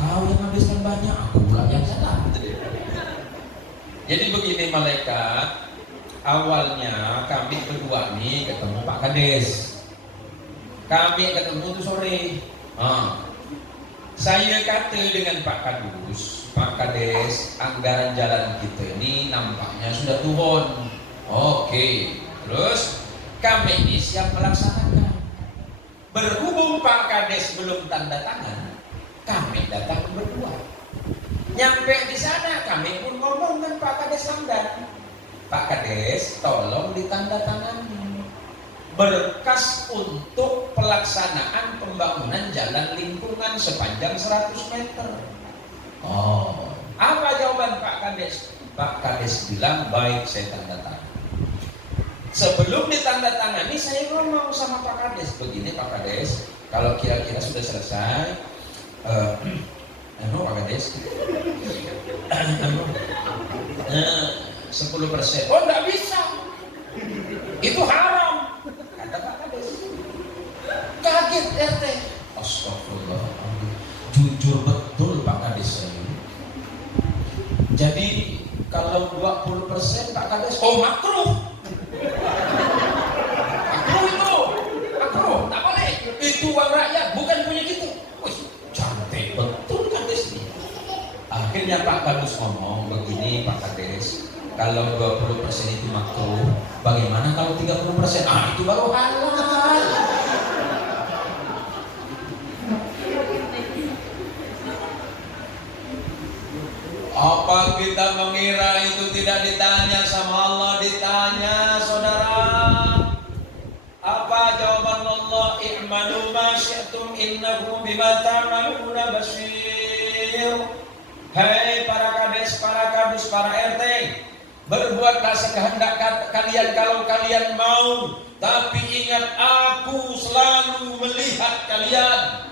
yang habiskan banyak, aku pula yang salah. Jadi begini malaikat, awalnya kami berdua nih ketemu Pak Kades. Kami ketemu tuh sore. Saya kata dengan Pak Kadus, Pak Kades, anggaran jalan kita ini nampaknya sudah turun. Oke, terus kami ini siap melaksanakan. Berhubung Pak Kades belum tanda tangan, kami datang berdua. Nyampe di sana kami pun ngomong dengan Pak Kades Hamdan. Pak Kades, tolong ditandatangani berkas untuk pelaksanaan pembangunan jalan lingkungan sepanjang 100 meter. Oh, apa jawaban Pak Kades? Pak Kades bilang, baik, saya tanda tangan. Sebelum ditandatangani saya ngomong sama Pak Kades, begini Pak Kades, kalau kira-kira sudah selesai, Pak Kades, 10%. Oh, enggak bisa, itu haram, kata Pak Kades. Kaget RT. Astagfirullahaladzim, jujur betul Pak Kades saya. Jadi kalau 20% Pak Kades, oh makruh. Makruh, tak boleh. Itu uang rakyat, bukan punya kita. Wih, cantik betul Kades ini. Akhirnya Pak Kadus ngomong begini, Pak Kades, kalau 20% itu makruh, bagaimana kalau 30%? Itu baru halal. Apa kita mengira itu tidak ditanya sama Allah? Ditanya, saudara. Apa jawaban Allah? I'malu ma syi'tum innahu bima ta'maluna basir. Hai para kades, para kadus, para RT, berbuatlah sekehendak kalian kalau kalian mau, tapi ingat aku selalu melihat kalian.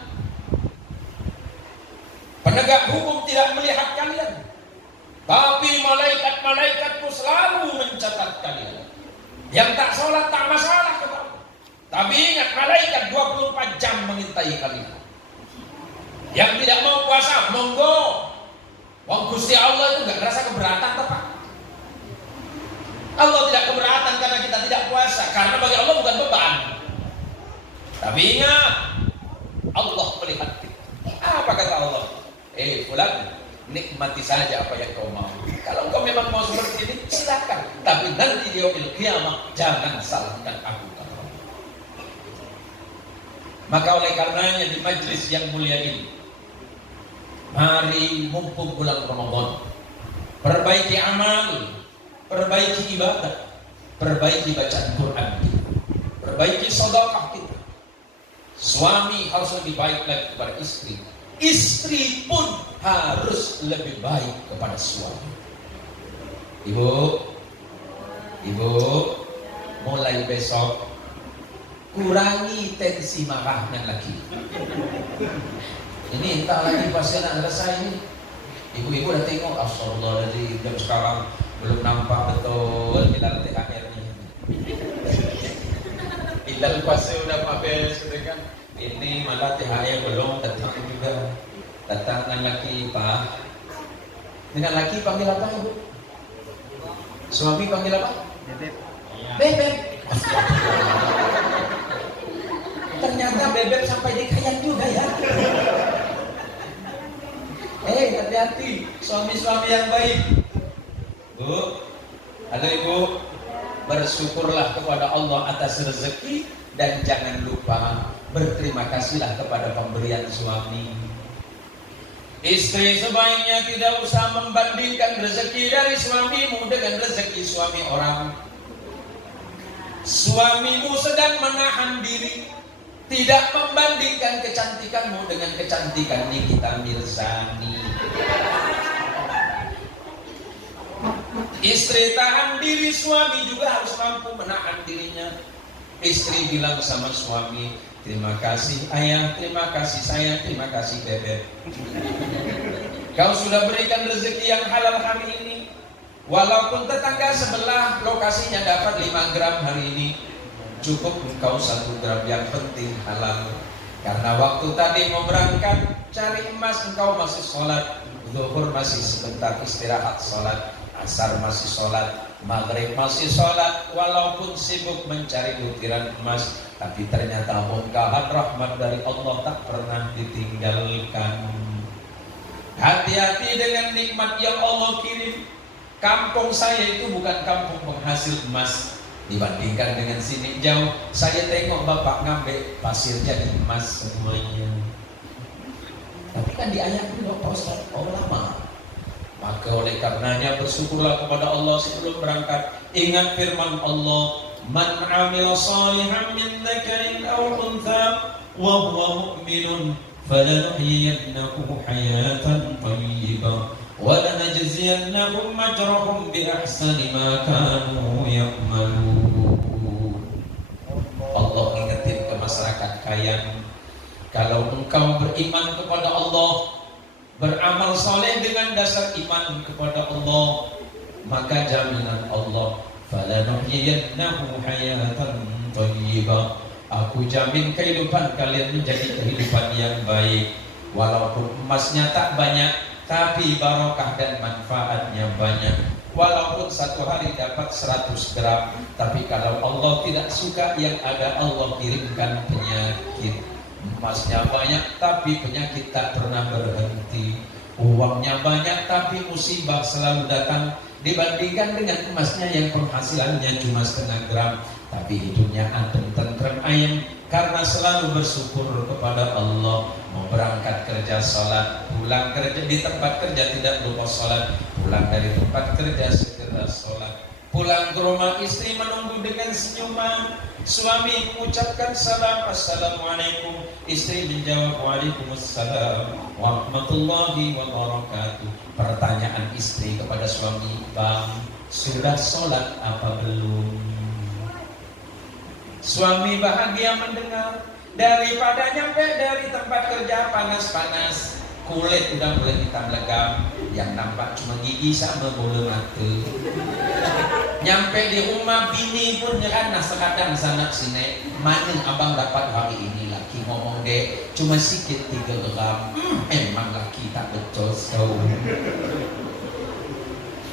Penegak hukum tidak melihat kalian, tapi malaikat-malaikatku selalu mencatat kalian. Yang tak sholat tak masalah, tapi ingat malaikat 24 jam mengintai kalian. Yang tidak mau puasa, monggo. Wong Gusti Allah itu gak merasa keberatan, Pak. Allah tidak keberatan karena kita tidak puasa, karena bagi Allah bukan beban. Tapi ingat, Allah melihat kita. Apa kata Allah? Fulan, nikmati saja apa yang kau mau. Kalau kau memang mau seperti ini, silakan. Tapi nanti di yaumil qiyamah jangan salahkan aku. Maka oleh karenanya di majlis yang mulia ini, mari mumpung bulan Ramadan, perbaiki amal, perbaiki ibadah, perbaiki bacaan Quran kita, perbaiki sedekah kita. Suami harus lebih baik lagi kepada istri, istri pun harus lebih baik kepada suami. Ibu, mulai besok kurangi tensi marahnya lagi. Ini entah lagi pasti anak selesai ini. Ibu-ibu udah tengok, astagfirullahaladzim, jam sekarang belum nampak betul hilal THR-nya. Hilal puasa udah habis, kan? Ini malah THR belum datang juga. Datang dengan laki, Pak. Dengan laki panggil apa, Ibu? Suami panggil apa? Bebek. Ternyata bebek sampai dikayak juga ya. Hati-hati, suami-suami yang baik. Bu, halo Ibu, bersyukurlah kepada Allah atas rezeki dan jangan lupa berterima kasihlah kepada pemberian suami. Istri sebaiknya tidak usah membandingkan rezeki dari suamimu dengan rezeki suami orang. Suamimu sedang menahan diri, tidak membandingkan kecantikanmu dengan kecantikan Nikita Mirzani. Istri tahan diri, suami juga harus mampu menahan dirinya. Istri bilang sama suami, terima kasih ayah, terima kasih sayang, terima kasih bebek. Kau sudah berikan rezeki yang halal hari ini. Walaupun tetangga sebelah lokasinya dapat 5 gram hari ini, cukup engkau 1 gram, yang penting halal. Karena waktu tadi mau berangkat cari emas, engkau masih sholat. Zuhur masih sebentar istirahat sholat, asar masih sholat, maghrib masih sholat. Walaupun sibuk mencari butiran emas, tapi ternyata mungkahan rahmat dari Allah tak pernah ditinggalkan. Hati-hati dengan nikmat yang Allah kirim. Kampung saya itu bukan kampung penghasil emas. Dibandingkan dengan sini jauh. Saya tengok bapak ngambil pasir jadi emas semuanya. Tapi kan di ayat itu Pak Ustaz, lama. Maka oleh karenanya bersyukurlah kepada Allah sebelum berangkat. Ingat firman Allah, man amila salihan min dzakarin aw untha wa huwa mu'minun falanuhyiyannahu hayatan thayyibah wa lanajziyannahum ajrahum bi ahsani ma kanu ya'malun. Allah ingetin ke masyarakat kaya, kalau engkau beriman kepada Allah, beramal soleh dengan dasar iman kepada Allah, maka jaminan Allah, falanuhyiyannahu hayatan thayyibah, aku jamin kehidupan kalian menjadi kehidupan yang baik. Walaupun emasnya tak banyak, tapi barokah dan manfaatnya banyak. Walaupun satu hari dapat 100 gram, tapi kalau Allah tidak suka, yang ada Allah kirimkan penyakit. Emasnya banyak tapi penyakit tak pernah berhenti. Uangnya banyak tapi musibah selalu datang. Dibandingkan dengan emasnya yang penghasilannya cuma 0,5 gram, tapi hidupnya adem, tentrem, ayem, karena selalu bersyukur kepada Allah. Mau berangkat kerja sholat, pulang kerja di tempat kerja tidak lupa sholat, pulang dari tempat kerja segera sholat. Pulang ke rumah istri menunggu dengan senyuman. Suami mengucapkan salam, assalamualaikum. Istri menjawab, waalaikumsalam warahmatullahi wabarakatuh. Pertanyaan istri kepada suami, bang, sudah sholat apa belum? Suami bahagia mendengar. Daripada nyampe dari tempat kerja panas-panas, kulit udah mulai hitam legam, yang nampak cuma gigi sama bola mata. Nyampe di rumah bini pun nyerana sekadang sana sini, mana abang dapat hari ini? Laki ngomong dek, cuma sikit 3 gram. Emang laki tak betul so.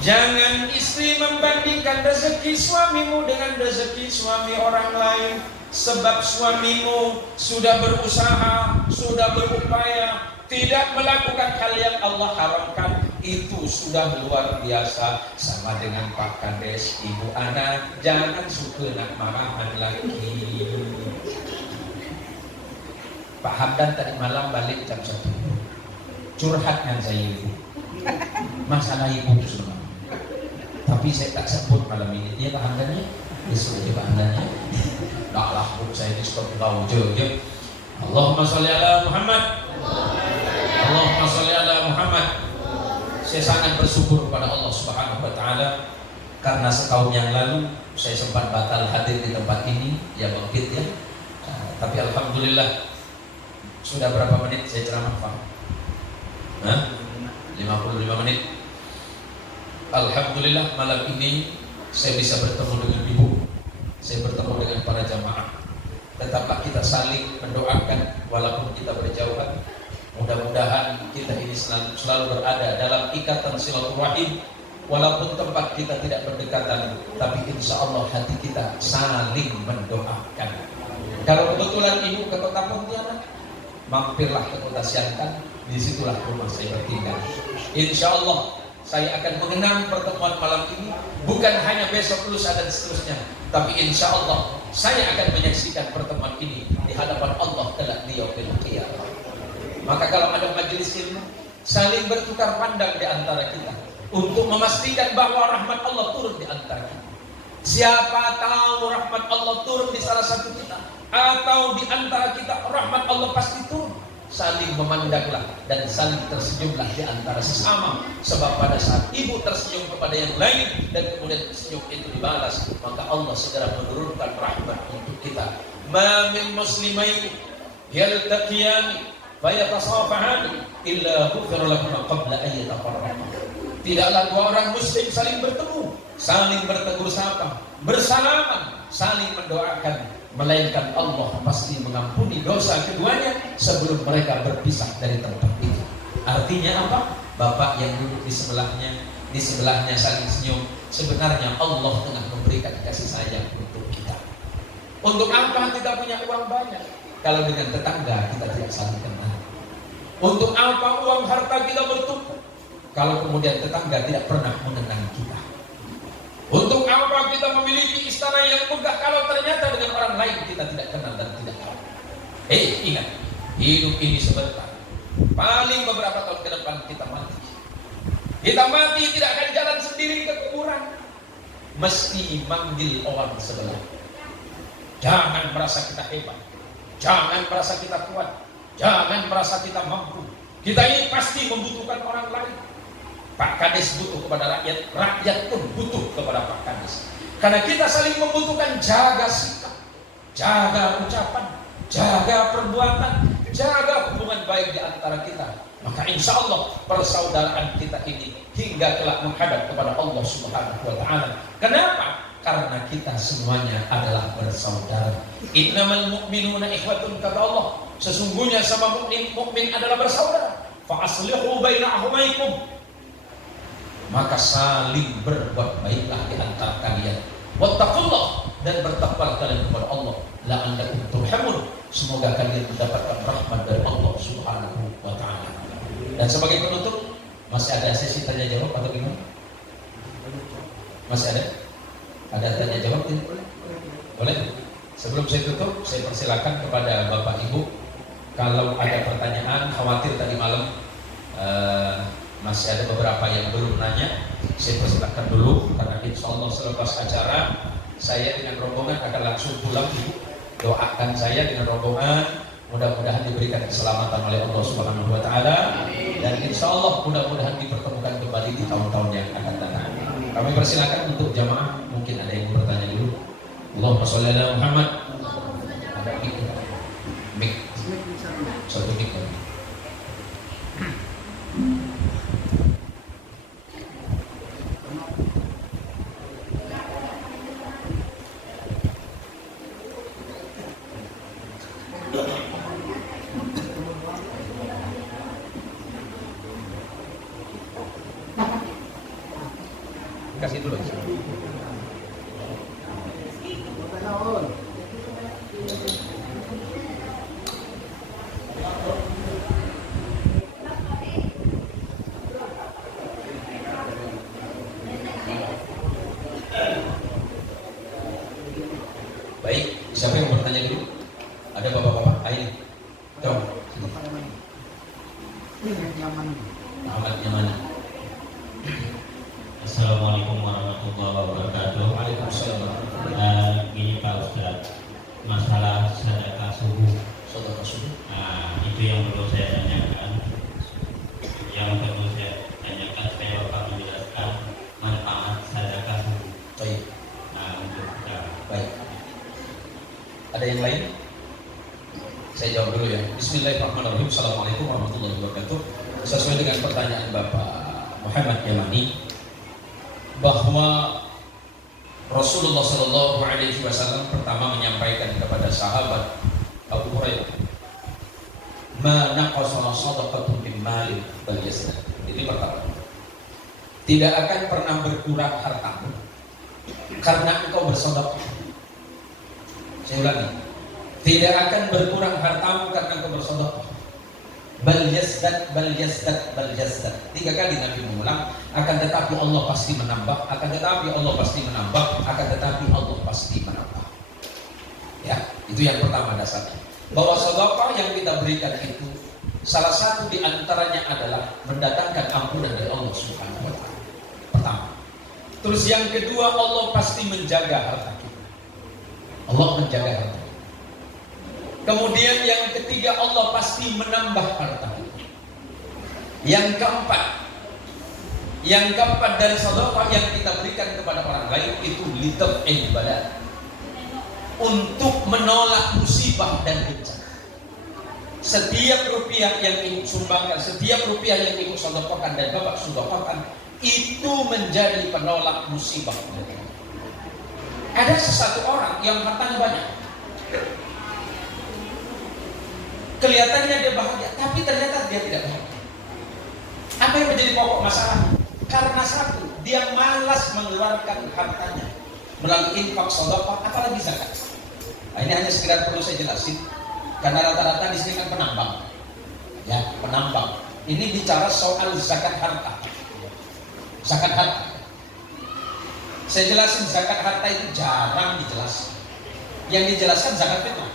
Jangan istri membandingkan rezeki suamimu dengan rezeki suami orang lain. Sebab suamimu sudah berusaha, sudah berupaya, tidak melakukan hal yang Allah haramkan, itu sudah luar biasa. Sama dengan Pak Kades, Ibu Ana, jangan suka nak marahan lagi. Pak Hamdan tadi malam balik jam 1, curhat dengan saya ibu, masalah ibu semua. Tapi saya tak sebut malam ini. Dia Pak Hamdan ya, besok dia Pak Hamdan ya. Tak lah, saya di stop kau je. Allahumma sholli ala Muhammad. Allahumma sholli ala Muhammad. Saya sangat bersyukur kepada Allah Subhanahu wa taala karena setahun yang lalu saya sempat batal hadir di tempat ini, ya bangkit ya. Tapi alhamdulillah sudah berapa menit saya ceramah, Pak? 55 menit. Alhamdulillah malam ini saya bisa bertemu dengan ibu, saya bertemu dengan para jamaah. Tetaplah kita saling mendoakan walaupun kita berjauhan. Mudah-mudahan kita ini selalu berada dalam ikatan silaturahim, walaupun tempat kita tidak berdekatan, tapi insya Allah hati kita saling mendoakan. Kalau kebetulan ibu ke kota Pontianak, mampirlah ke kota Siantan, disitulah rumah saya bertinggal. Insya Allah saya akan mengenang pertemuan malam ini, bukan hanya besok, lusa dan seterusnya, tapi insya Allah saya akan menyaksikan pertemuan ini di hadapan Allah kelak di yaumil qiyamah. Maka kalau ada majelis ilmu, saling bertukar pandang di antara kita untuk memastikan bahwa rahmat Allah turun di antara kita. Siapa tahu rahmat Allah turun di salah satu kita, atau di antara kita rahmat Allah pasti turun. Saling memandanglah dan saling tersenyumlah di antara sesama. Sebab pada saat ibu tersenyum kepada yang lain dan kemudian senyum itu dibalas, maka Allah segera menurunkan rahmat untuk kita. Ma min muslimaini yaltaqiyani fayatasafahani illa ghufira lahum qabla an yatafarraqu. Tidaklah dua orang muslim saling bertemu, saling bertegur sapa, bersalaman, saling mendoakan, melainkan Allah pasti mengampuni dosa keduanya sebelum mereka berpisah dari tempat itu. Artinya apa? Bapak yang duduk di sebelahnya saling senyum, sebenarnya Allah tengah memberikan kasih sayang untuk kita. Untuk apa kita punya uang banyak kalau dengan tetangga kita tidak saling kenal? Untuk apa uang harta kita bertumpuk kalau kemudian tetangga tidak pernah mengenang kita? Untuk apa kita memiliki istana yang megah kalau ternyata dengan orang lain kita tidak kenal dan tidak tahu? Ingat, hidup ini sebentar. Paling beberapa tahun ke depan kita mati. Kita mati tidak akan jalan sendiri ke kuburan, mesti manggil orang sebelah. Jangan merasa kita hebat, jangan merasa kita kuat, jangan merasa kita mampu. Kita ini pasti membutuhkan orang lain. Pak Kades butuh kepada rakyat, rakyat pun butuh kepada Pak Kades. Karena kita saling membutuhkan, jaga sikap, jaga ucapan, jaga perbuatan, jaga hubungan baik di antara kita. Maka insya Allah persaudaraan kita ini hingga kelak menghadap kepada Allah Subhanahu wa taala. Kenapa? Karena kita semuanya adalah bersaudara. Innamal mu'minuna ikhwatun, kata Allah. Sesungguhnya sama mukmin adalah bersaudara. Fa aslihu baina ahwaikum. Maka saling berbuat baiklah di antara kalian. Wattaqullah, dan bertakwalah kalian kepada Allah. La'allakum turhamun, semoga kalian mendapatkan rahmat dari Allah Subhanahu wa taala. Dan sebagai penutup, masih ada sesi tanya jawab atau gimana? Masih ada? Ada tanya jawab ini? Boleh? Sebelum saya tutup, saya persilakan kepada Bapak Ibu, kalau ada pertanyaan, khawatir tadi malam masih ada beberapa yang belum nanya, saya persilakan dulu, karena insya Allah selepas acara saya dengan rombongan akan langsung pulang. Doakan saya dengan rombongan, mudah-mudahan diberikan keselamatan oleh Allah Subhanahu wa taala, dan insya Allah mudah-mudahan dipertemukan kembali di tahun-tahun yang akan datang. Kami persilakan untuk jamaah, mungkin ada yang bertanya dulu. Allahumma sholli ala Muhammad. Ada mic. Satu mic. Kasih dulu. Baik, siapa yang bertanya dulu? Ada bapak-bapak? Ayo, coba. Ahmad Yaman. Assalamualaikum warahmatullahi wabarakatuh. Waalaikumsalam. Ini Pak Ustadz, masalah sedekah subuh. Sedekah subuh. Nah, itu yang perlu saya tanyakan. Ada yang lain? Saya jawab dulu ya. Bismillahirrahmanirrahim. Assalamualaikum warahmatullahi wabarakatuh. Sesuai dengan pertanyaan Bapak Muhammad Yamani, bahwa Rasulullah Shallallahu Alaihi Wasallam pertama menyampaikan kepada sahabat Abu Hurairah, "Ma naqasa shadaqatun min malin bal yazdad." Ini pertama. Tidak akan pernah berkurang hartamu karena engkau bersedekah. Saya ulangi, tidak akan berkurang hartamu karena engkau bersedekah. Bal yazdad, bal yazdad, bal yazdad. 3 kali Nabi mengulang, akan tetapi Allah pasti menambah, akan tetapi Allah pasti menambah, akan tetapi Allah pasti menambah. Ya, itu yang pertama dasarnya. Bahwa sedekah yang kita berikan itu salah satu di antaranya adalah mendatangkan ampunan dari Allah Subhanahu wa taala. Pertama. Terus yang kedua, Allah pasti menjaga harta kita. Allah menjaga harta. Kemudian yang ketiga, Allah pasti menambah harta kita. Yang keempat dari sedekah yang kita berikan kepada orang lain itu litaf'il bala, untuk menolak musibah dan bencana. Setiap rupiah yang ibu sumbangkan, setiap rupiah yang ibu sedekahkan dan bapak sedekahkan, itu menjadi penolak musibah. Ada sesuatu orang yang hartanya banyak, kelihatannya dia bahagia, tapi ternyata dia tidak bahagia. Apa yang menjadi pokok masalah? Karena satu, dia malas mengeluarkan hartanya melalui infak, sedekah, apalagi zakat. Nah, ini hanya sekedar perlu saya jelasin, karena rata-rata di sini kan penambang, ya penambang. Ini bicara soal zakat harta. Zakat harta, saya jelasin, zakat harta itu jarang dijelaskan. Yang dijelaskan zakat fitrah.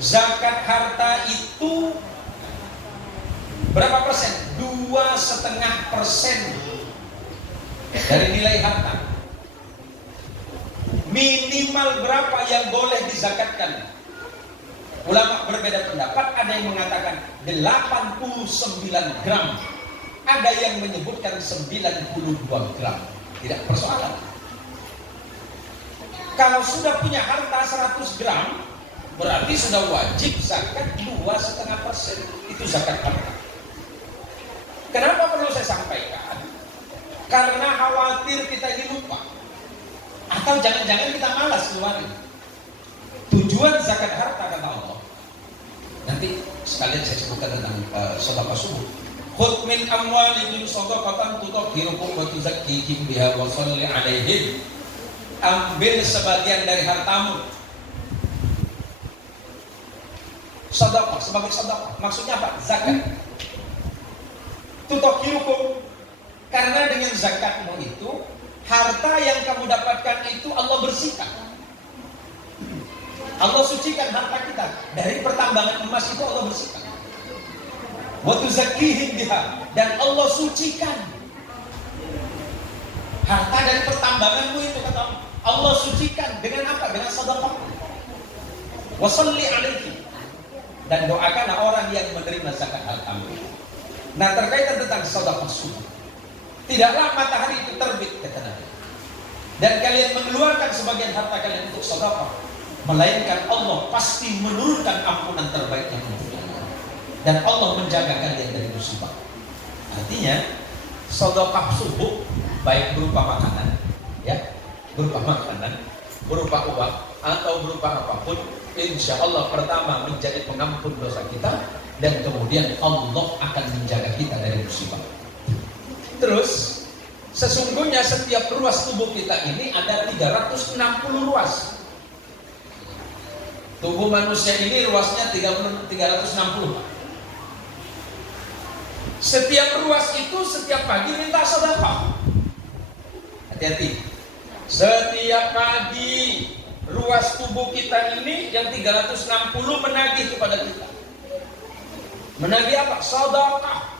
Zakat harta itu berapa persen? 2,5% dari nilai harta. Minimal berapa yang boleh dizakatkan? Ulama berbeda pendapat. Ada yang mengatakan 89 gram, ada yang menyebutkan 92 gram. Tidak persoalan. Kalau sudah punya harta 100 gram, berarti sudah wajib zakat 2,5%. Itu zakat harta. Kenapa perlu saya sampaikan? Karena khawatir kita ini lupa, atau jangan-jangan kita malas keluarin. Tujuan zakat harta kata Allah, nanti sekalian saya sebutkan tentang sedekah subuh. Khudh min amwalihim shadaqatan tutahhiruhum wa tuzakkihim biha wa shalli 'alaihim. Ambil sebagian dari hartamu, sedekah, sebagai sedekah. Maksudnya apa? Zakat. Tutahhiruhum, karena dengan zakatmu itu harta yang kamu dapatkan itu Allah bersihkan. Allah sucikan harta kita. Dari pertambangan emas itu Allah bersihkan. Wa tuzakkihim biha, dan Allah sucikan harta dari pertambanganmu itu, kata Allah sucikan dengan apa? Dengan sedekah. Wa shalli 'alaihi, dan doakanlah orang yang menerima zakat hartamu. Nah, terkait tentang sedekah subuh, tidaklah matahari itu terbit kata Nabi, dan kalian mengeluarkan sebagian harta kalian untuk sedekah, melainkan Allah pasti menurunkan ampunan terbaiknya untuk kalian, dan Allah menjaga kalian dari musibah. Artinya sedekah subuh baik berupa makanan, ya, berupa makanan, berupa uang, atau berupa apapun, insya Allah pertama menjadi pengampun dosa kita, dan kemudian Allah akan menjaga kita dari musibah. Terus sesungguhnya setiap ruas tubuh kita ini ada 360 ruas. Tubuh manusia ini ruasnya 360. Setiap ruas itu setiap pagi minta sedekah. Hati-hati. Setiap pagi ruas tubuh kita ini yang 360 menagih kepada kita. Menagih apa? Sedekah.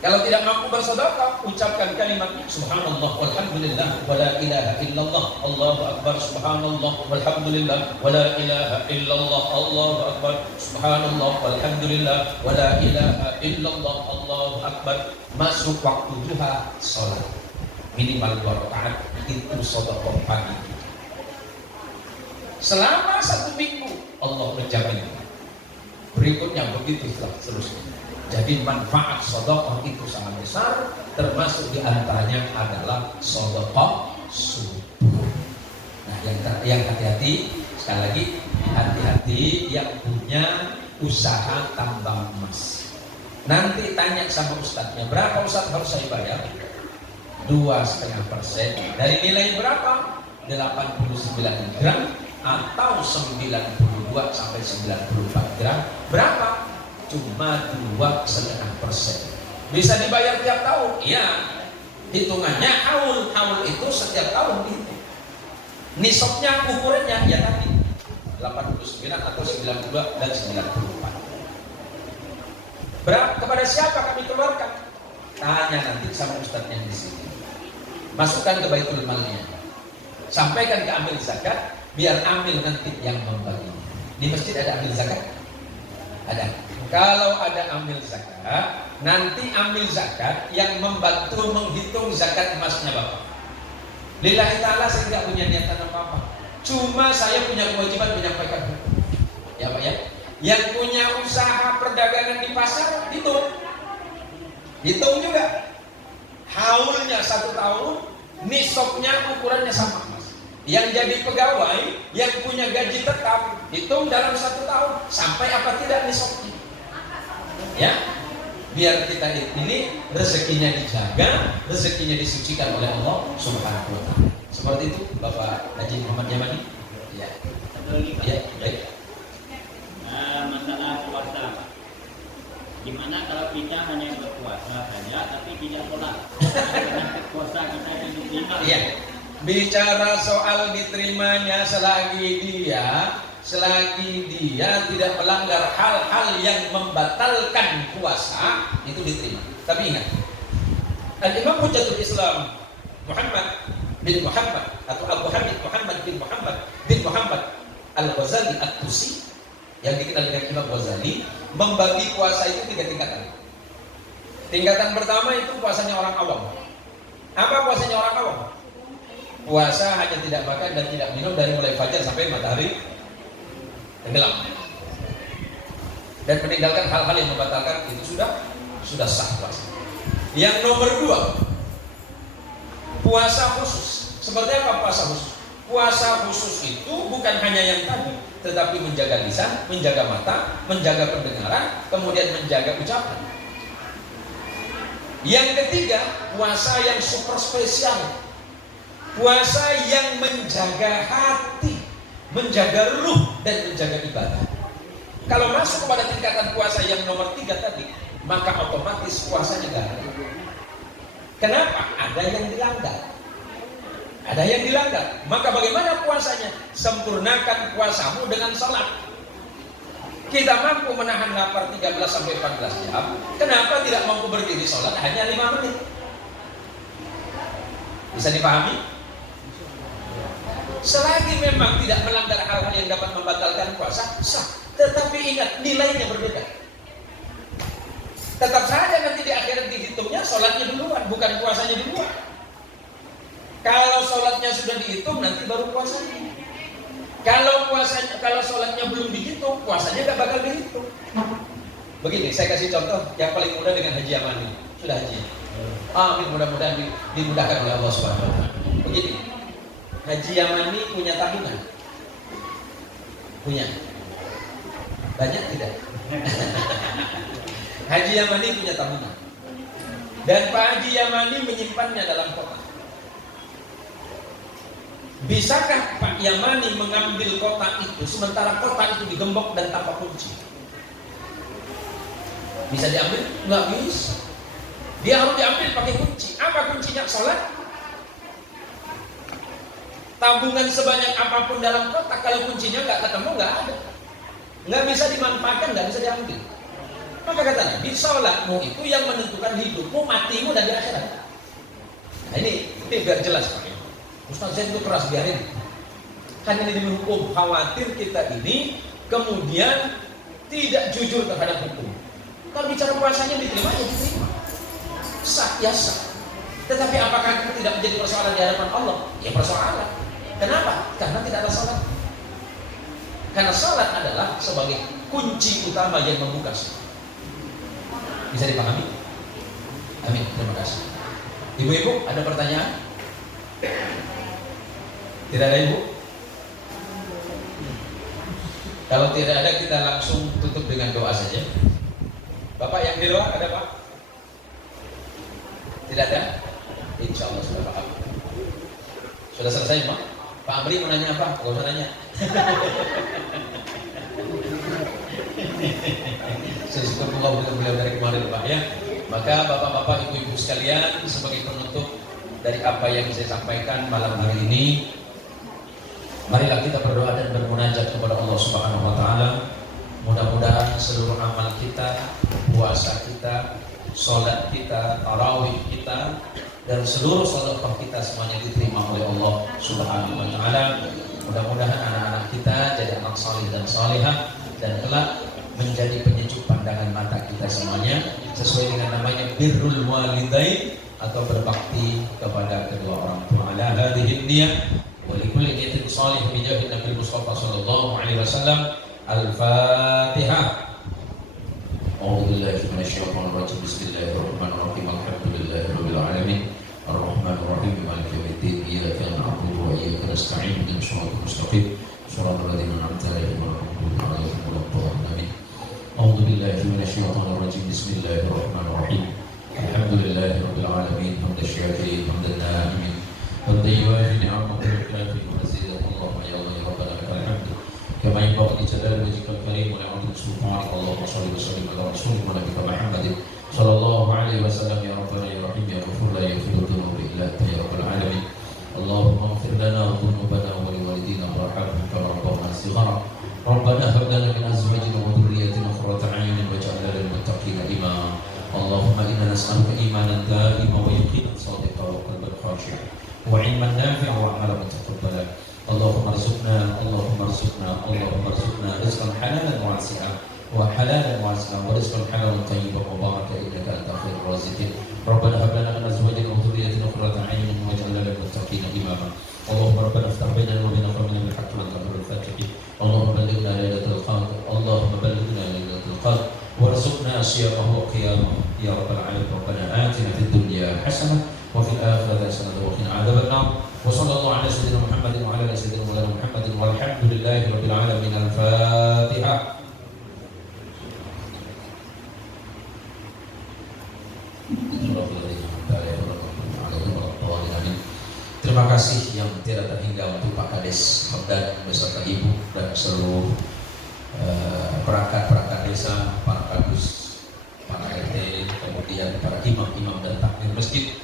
Kalau tidak mampu bersedekah, ucapkan kalimat subhanallah walhamdulillah wala ilaha illallah, Allahu akbar, subhanallah walhamdulillah wala ilaha illallah, Allahu akbar, subhanallah walhamdulillah wala ilaha illallah, Allahu akbar. Masuk waktu duha, salat minimal 2 rakaat, itu sedekah pagi. selama 1 minggu Allah menjamin. Berikutnya begitu seterusnya. Jadi manfaat sedekah itu sangat besar, termasuk diantaranya adalah sedekah subuh. Nah, yang hati-hati, sekali lagi hati-hati yang punya usaha tambang emas. Nanti tanya sama ustadznya, berapa ustadz harus saya bayar? 2,5% dari nilai berapa? 89 gram atau 92 sampai 94 gram. Berapa? Cuma 2,5%. Bisa dibayar tiap tahun? Iya. Hitungannya haul itu setiap tahun itu. Nisabnya ukurannya ya tadi 89 atau 92 dan 94. Berapa, kepada siapa kami keluarkan? Tanya nanti sama ustadznya di sini. Masukkan ke baitul malnya. Sampaikan ke amil zakat, biar amil nanti yang membagi. Di masjid ada amil zakat? Ada. Kalau ada amil zakat, nanti amil zakat yang membantu menghitung zakat emasnya Bapak. Lillahi ta'ala saya tidak punya niatan apa-apa. Cuma saya punya kewajiban menyampaikan hukum. Ya Pak ya. Yang punya usaha perdagangan di pasar, hitung juga. Haulnya 1 tahun, nisabnya ukurannya sama Mas. Yang jadi pegawai, yang punya gaji tetap, hitung dalam 1 tahun sampai apa tidak nisabnya. Ya, biar kita ini rezekinya dijaga, rezekinya disucikan oleh Allah Subhanahu wa taala. Seperti itu Bapak Haji Muhammad Yamani. Ya. Ya, baik. Masalah puasa. Gimana kalau kita hanya berpuasa saja tapi tidak sholat? Puasa kita itu diterima. Iya. Bicara soal diterimanya selagi dia tidak melanggar hal-hal yang membatalkan puasa, itu diterima. Tapi ingat, Al-Imam Hujjatul Islam Muhammad bin Muhammad atau Abu Hamid Muhammad bin Muhammad Al-Ghazali At-Tusi, yang dikenal dengan Imam Ghazali, membagi puasa itu 3 tingkatan. Tingkatan pertama itu puasanya orang awam. Apa puasanya orang awam? Puasa hanya tidak makan dan tidak minum dari mulai fajar sampai matahari tenggelam, dan meninggalkan hal-hal yang membatalkan, itu sudah sah puasa. Yang nomor 2, puasa khusus. Seperti apa puasa khusus? Puasa khusus itu bukan hanya yang tadi, tetapi menjaga lisan, menjaga mata, menjaga pendengaran, kemudian menjaga ucapan. Yang ketiga, puasa yang super spesial. Puasa yang menjaga hati, menjaga ruh, dan menjaga ibadah. Kalau masuk kepada tingkatan puasa yang nomor 3 tadi, maka otomatis puasanya gak ada. Kenapa? Ada yang dilanggar. Maka bagaimana puasanya? Sempurnakan puasamu dengan salat. Kita mampu menahan lapar 13 sampai 14 jam. Kenapa tidak mampu berdiri salat hanya 5 menit? Bisa dipahami? Selagi memang tidak melanggar hal-hal yang dapat membatalkan puasa, sah. Tetapi ingat, nilainya berbeda. Tetap saja nanti di akhirat dihitungnya sholatnya duluan, bukan puasanya duluan. Kalau sholatnya sudah dihitung, nanti baru puasanya. Kalau sholatnya belum dihitung, puasanya gak bakal dihitung. Begini, saya kasih contoh yang paling mudah dengan Haji Yamani. Sudah haji. Amin, mudah-mudahan dimudahkan oleh Allah Subhanahu wa taala. Begini. Haji Yamani punya tabungan? Punya? Banyak tidak? Haji Yamani punya tabungan. Dan Pak Haji Yamani menyimpannya dalam kotak. Bisakah Pak Yamani mengambil kotak itu sementara kotak itu digembok dan tanpa kunci? Bisa diambil? Nggak bisa. Dia harus diambil pakai kunci. Apa kuncinya? Sholat. Tabungan sebanyak apapun dalam kotak, kalau kuncinya nggak ketemu, nggak ada, nggak bisa dimanfaatkan, nggak bisa diambil. Maka kata Nabi, sholatmu itu yang menentukan hidupmu, matimu, dan di akhirat. Nah ini biar jelas Pak. Ustaz Zain itu keras, biarin. Kan ini demi hukum. Khawatir kita ini kemudian tidak jujur terhadap hukum. Kalau bicara puasanya diterima, ya diterima. Sah, ya sah. Tetapi apakah itu tidak menjadi persoalan di hadapan Allah? Ya persoalan. Kenapa? Karena tidak ada salat. Karena salat adalah sebagai kunci utama yang membuka semua. Bisa dipahami? Amin. Terima kasih. Ibu-ibu, ada pertanyaan? Tidak ada, Ibu? Kalau tidak ada, kita langsung tutup dengan doa saja. Bapak yang di luar ada, Pak? Tidak ada? Insya Allah sudah paham. Sudah selesai, Pak? Pak Amri mau nanya apa? Gak usah nanya. Saya suka mengobrol dengan beliau dari kemarin, Pak, ya. Maka bapak-bapak, ibu-ibu sekalian, sebagai penutup dari apa yang saya sampaikan malam hari ini, marilah kita berdoa dan bermunajat kepada Allah Subhanahu wa taala. Mudah-mudahan seluruh amal kita, puasa kita, sholat kita, tarawih kita, dan seluruh sedekah kita semuanya diterima oleh Allah Subhanahu wa taala. Mudah-mudahan anak-anak kita jadi anak saleh dan salihah, dan kelak menjadi penyejuk pandangan mata kita semuanya, sesuai dengan namanya birrul walidain, atau berbakti kepada kedua orang tua. Ala hadhihi niyah wa likulli niyatin salih bi jahi Nabi Mustafa sallallahu alaihi wasallam. Al-Fatihah. A'udzu billahi minasyaitonir rajim. Bismillahirrahmanirrahim. Alhamdulillahirabbil alamin. Ar-Rahmanir Rahim. Maliki yaumiddin. Iyyaka na'budu wa iyyaka nasta'in. Ihdinas siratal mustaqim. Shiratal ladzina an'amta 'alaihim ghairil maghdubi 'alaihim waladdallin. A'udzu billahi minasyaitonir rajim. Bismillahirrahmanirrahim. Alhamdulillahirabbil alamin. Hamdan syakirin, hamdan na'imin. Hamdan yuwafi ni'amahu wa yukafi mazidahu. Allahumma ya Allah ya Rabbana lakal hamd. كما ينبغي لجلال وجهك الكريم ولعظيم سلطانك. اللهم صل وسلم على رسولك ونبيك محمد صلى الله عليه وسلم. يا ربنا يا رحيم يا غفور لا يغفر الذنوب الا انت يا رب العالمين. اللهم اغفر لنا ذنوبنا ولوالدينا وارحمهم كما ربونا صغارا. ربنا هب لنا من ازواجنا وذريتنا قرة اعين واجعلنا للمتقين اماما. اللهم انا نسالك ايمانا دائما ويقينا صادقا وقلبا خاشعا وعلما نافعا وعملا متقبلا. اللهم ارزقنا رزقا حلالا واسعا ورزقا حلالا طيبا مباركا انك انت خير الرازقين. ربنا هب لنا من ازواجنا وذريتنا قرة اعين واجعلنا للمتقين اماما. اللهم ربنا افتح بيننا وبين قومنا بالحق وانت خير الفاتحين. اللهم بلغنا ليلة القدر وارزقنا صيامه وقيامه يا رب العالمين. ربنا آتنا في الدنيا حسنة وفي الآخرة حسنة وقنا عذاب النار. وصلى الله على سيدنا محمد وعلى آل سيدنا محمد والحمد لله رب العالمين. الفاتحة. Terima kasih yang tidak terhingga untuk Pak Kades Hamdan beserta Ibu dan seluruh perangkat desa, para kadus, para RT, kemudian para imam-imam dan takmir masjid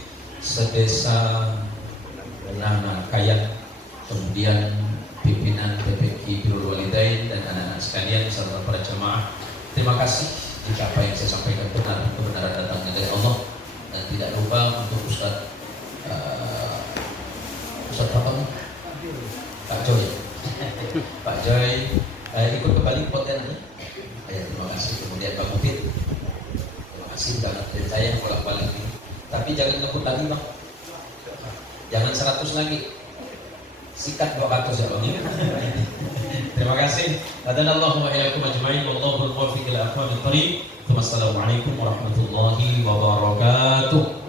sedesa Nana Kayak, kemudian pimpinan PPK Birrul Walidain dan anak-anak sekalian serta para jemaah. Terima kasih jika apa yang saya sampaikan kebenaran datangnya dari Allah, dan tidak lupa untuk Ustaz apa nih? Pak Joy. Pak Joy ikut kembali potennya. Terima kasih. Kemudian Pak Mufid. Terima kasih banget dari saya bolak-balik ini. Tapi jangan ngebut lagi, Bang. Jangan 100 lagi. Sikat 200 ya, Bang. Terima kasih. Hadanallahu wa iyyakum ajma'in. Wallahu al-muwaffiq ila aqwamit thariq. Wassalamualaikum warahmatullahi wabarakatuh.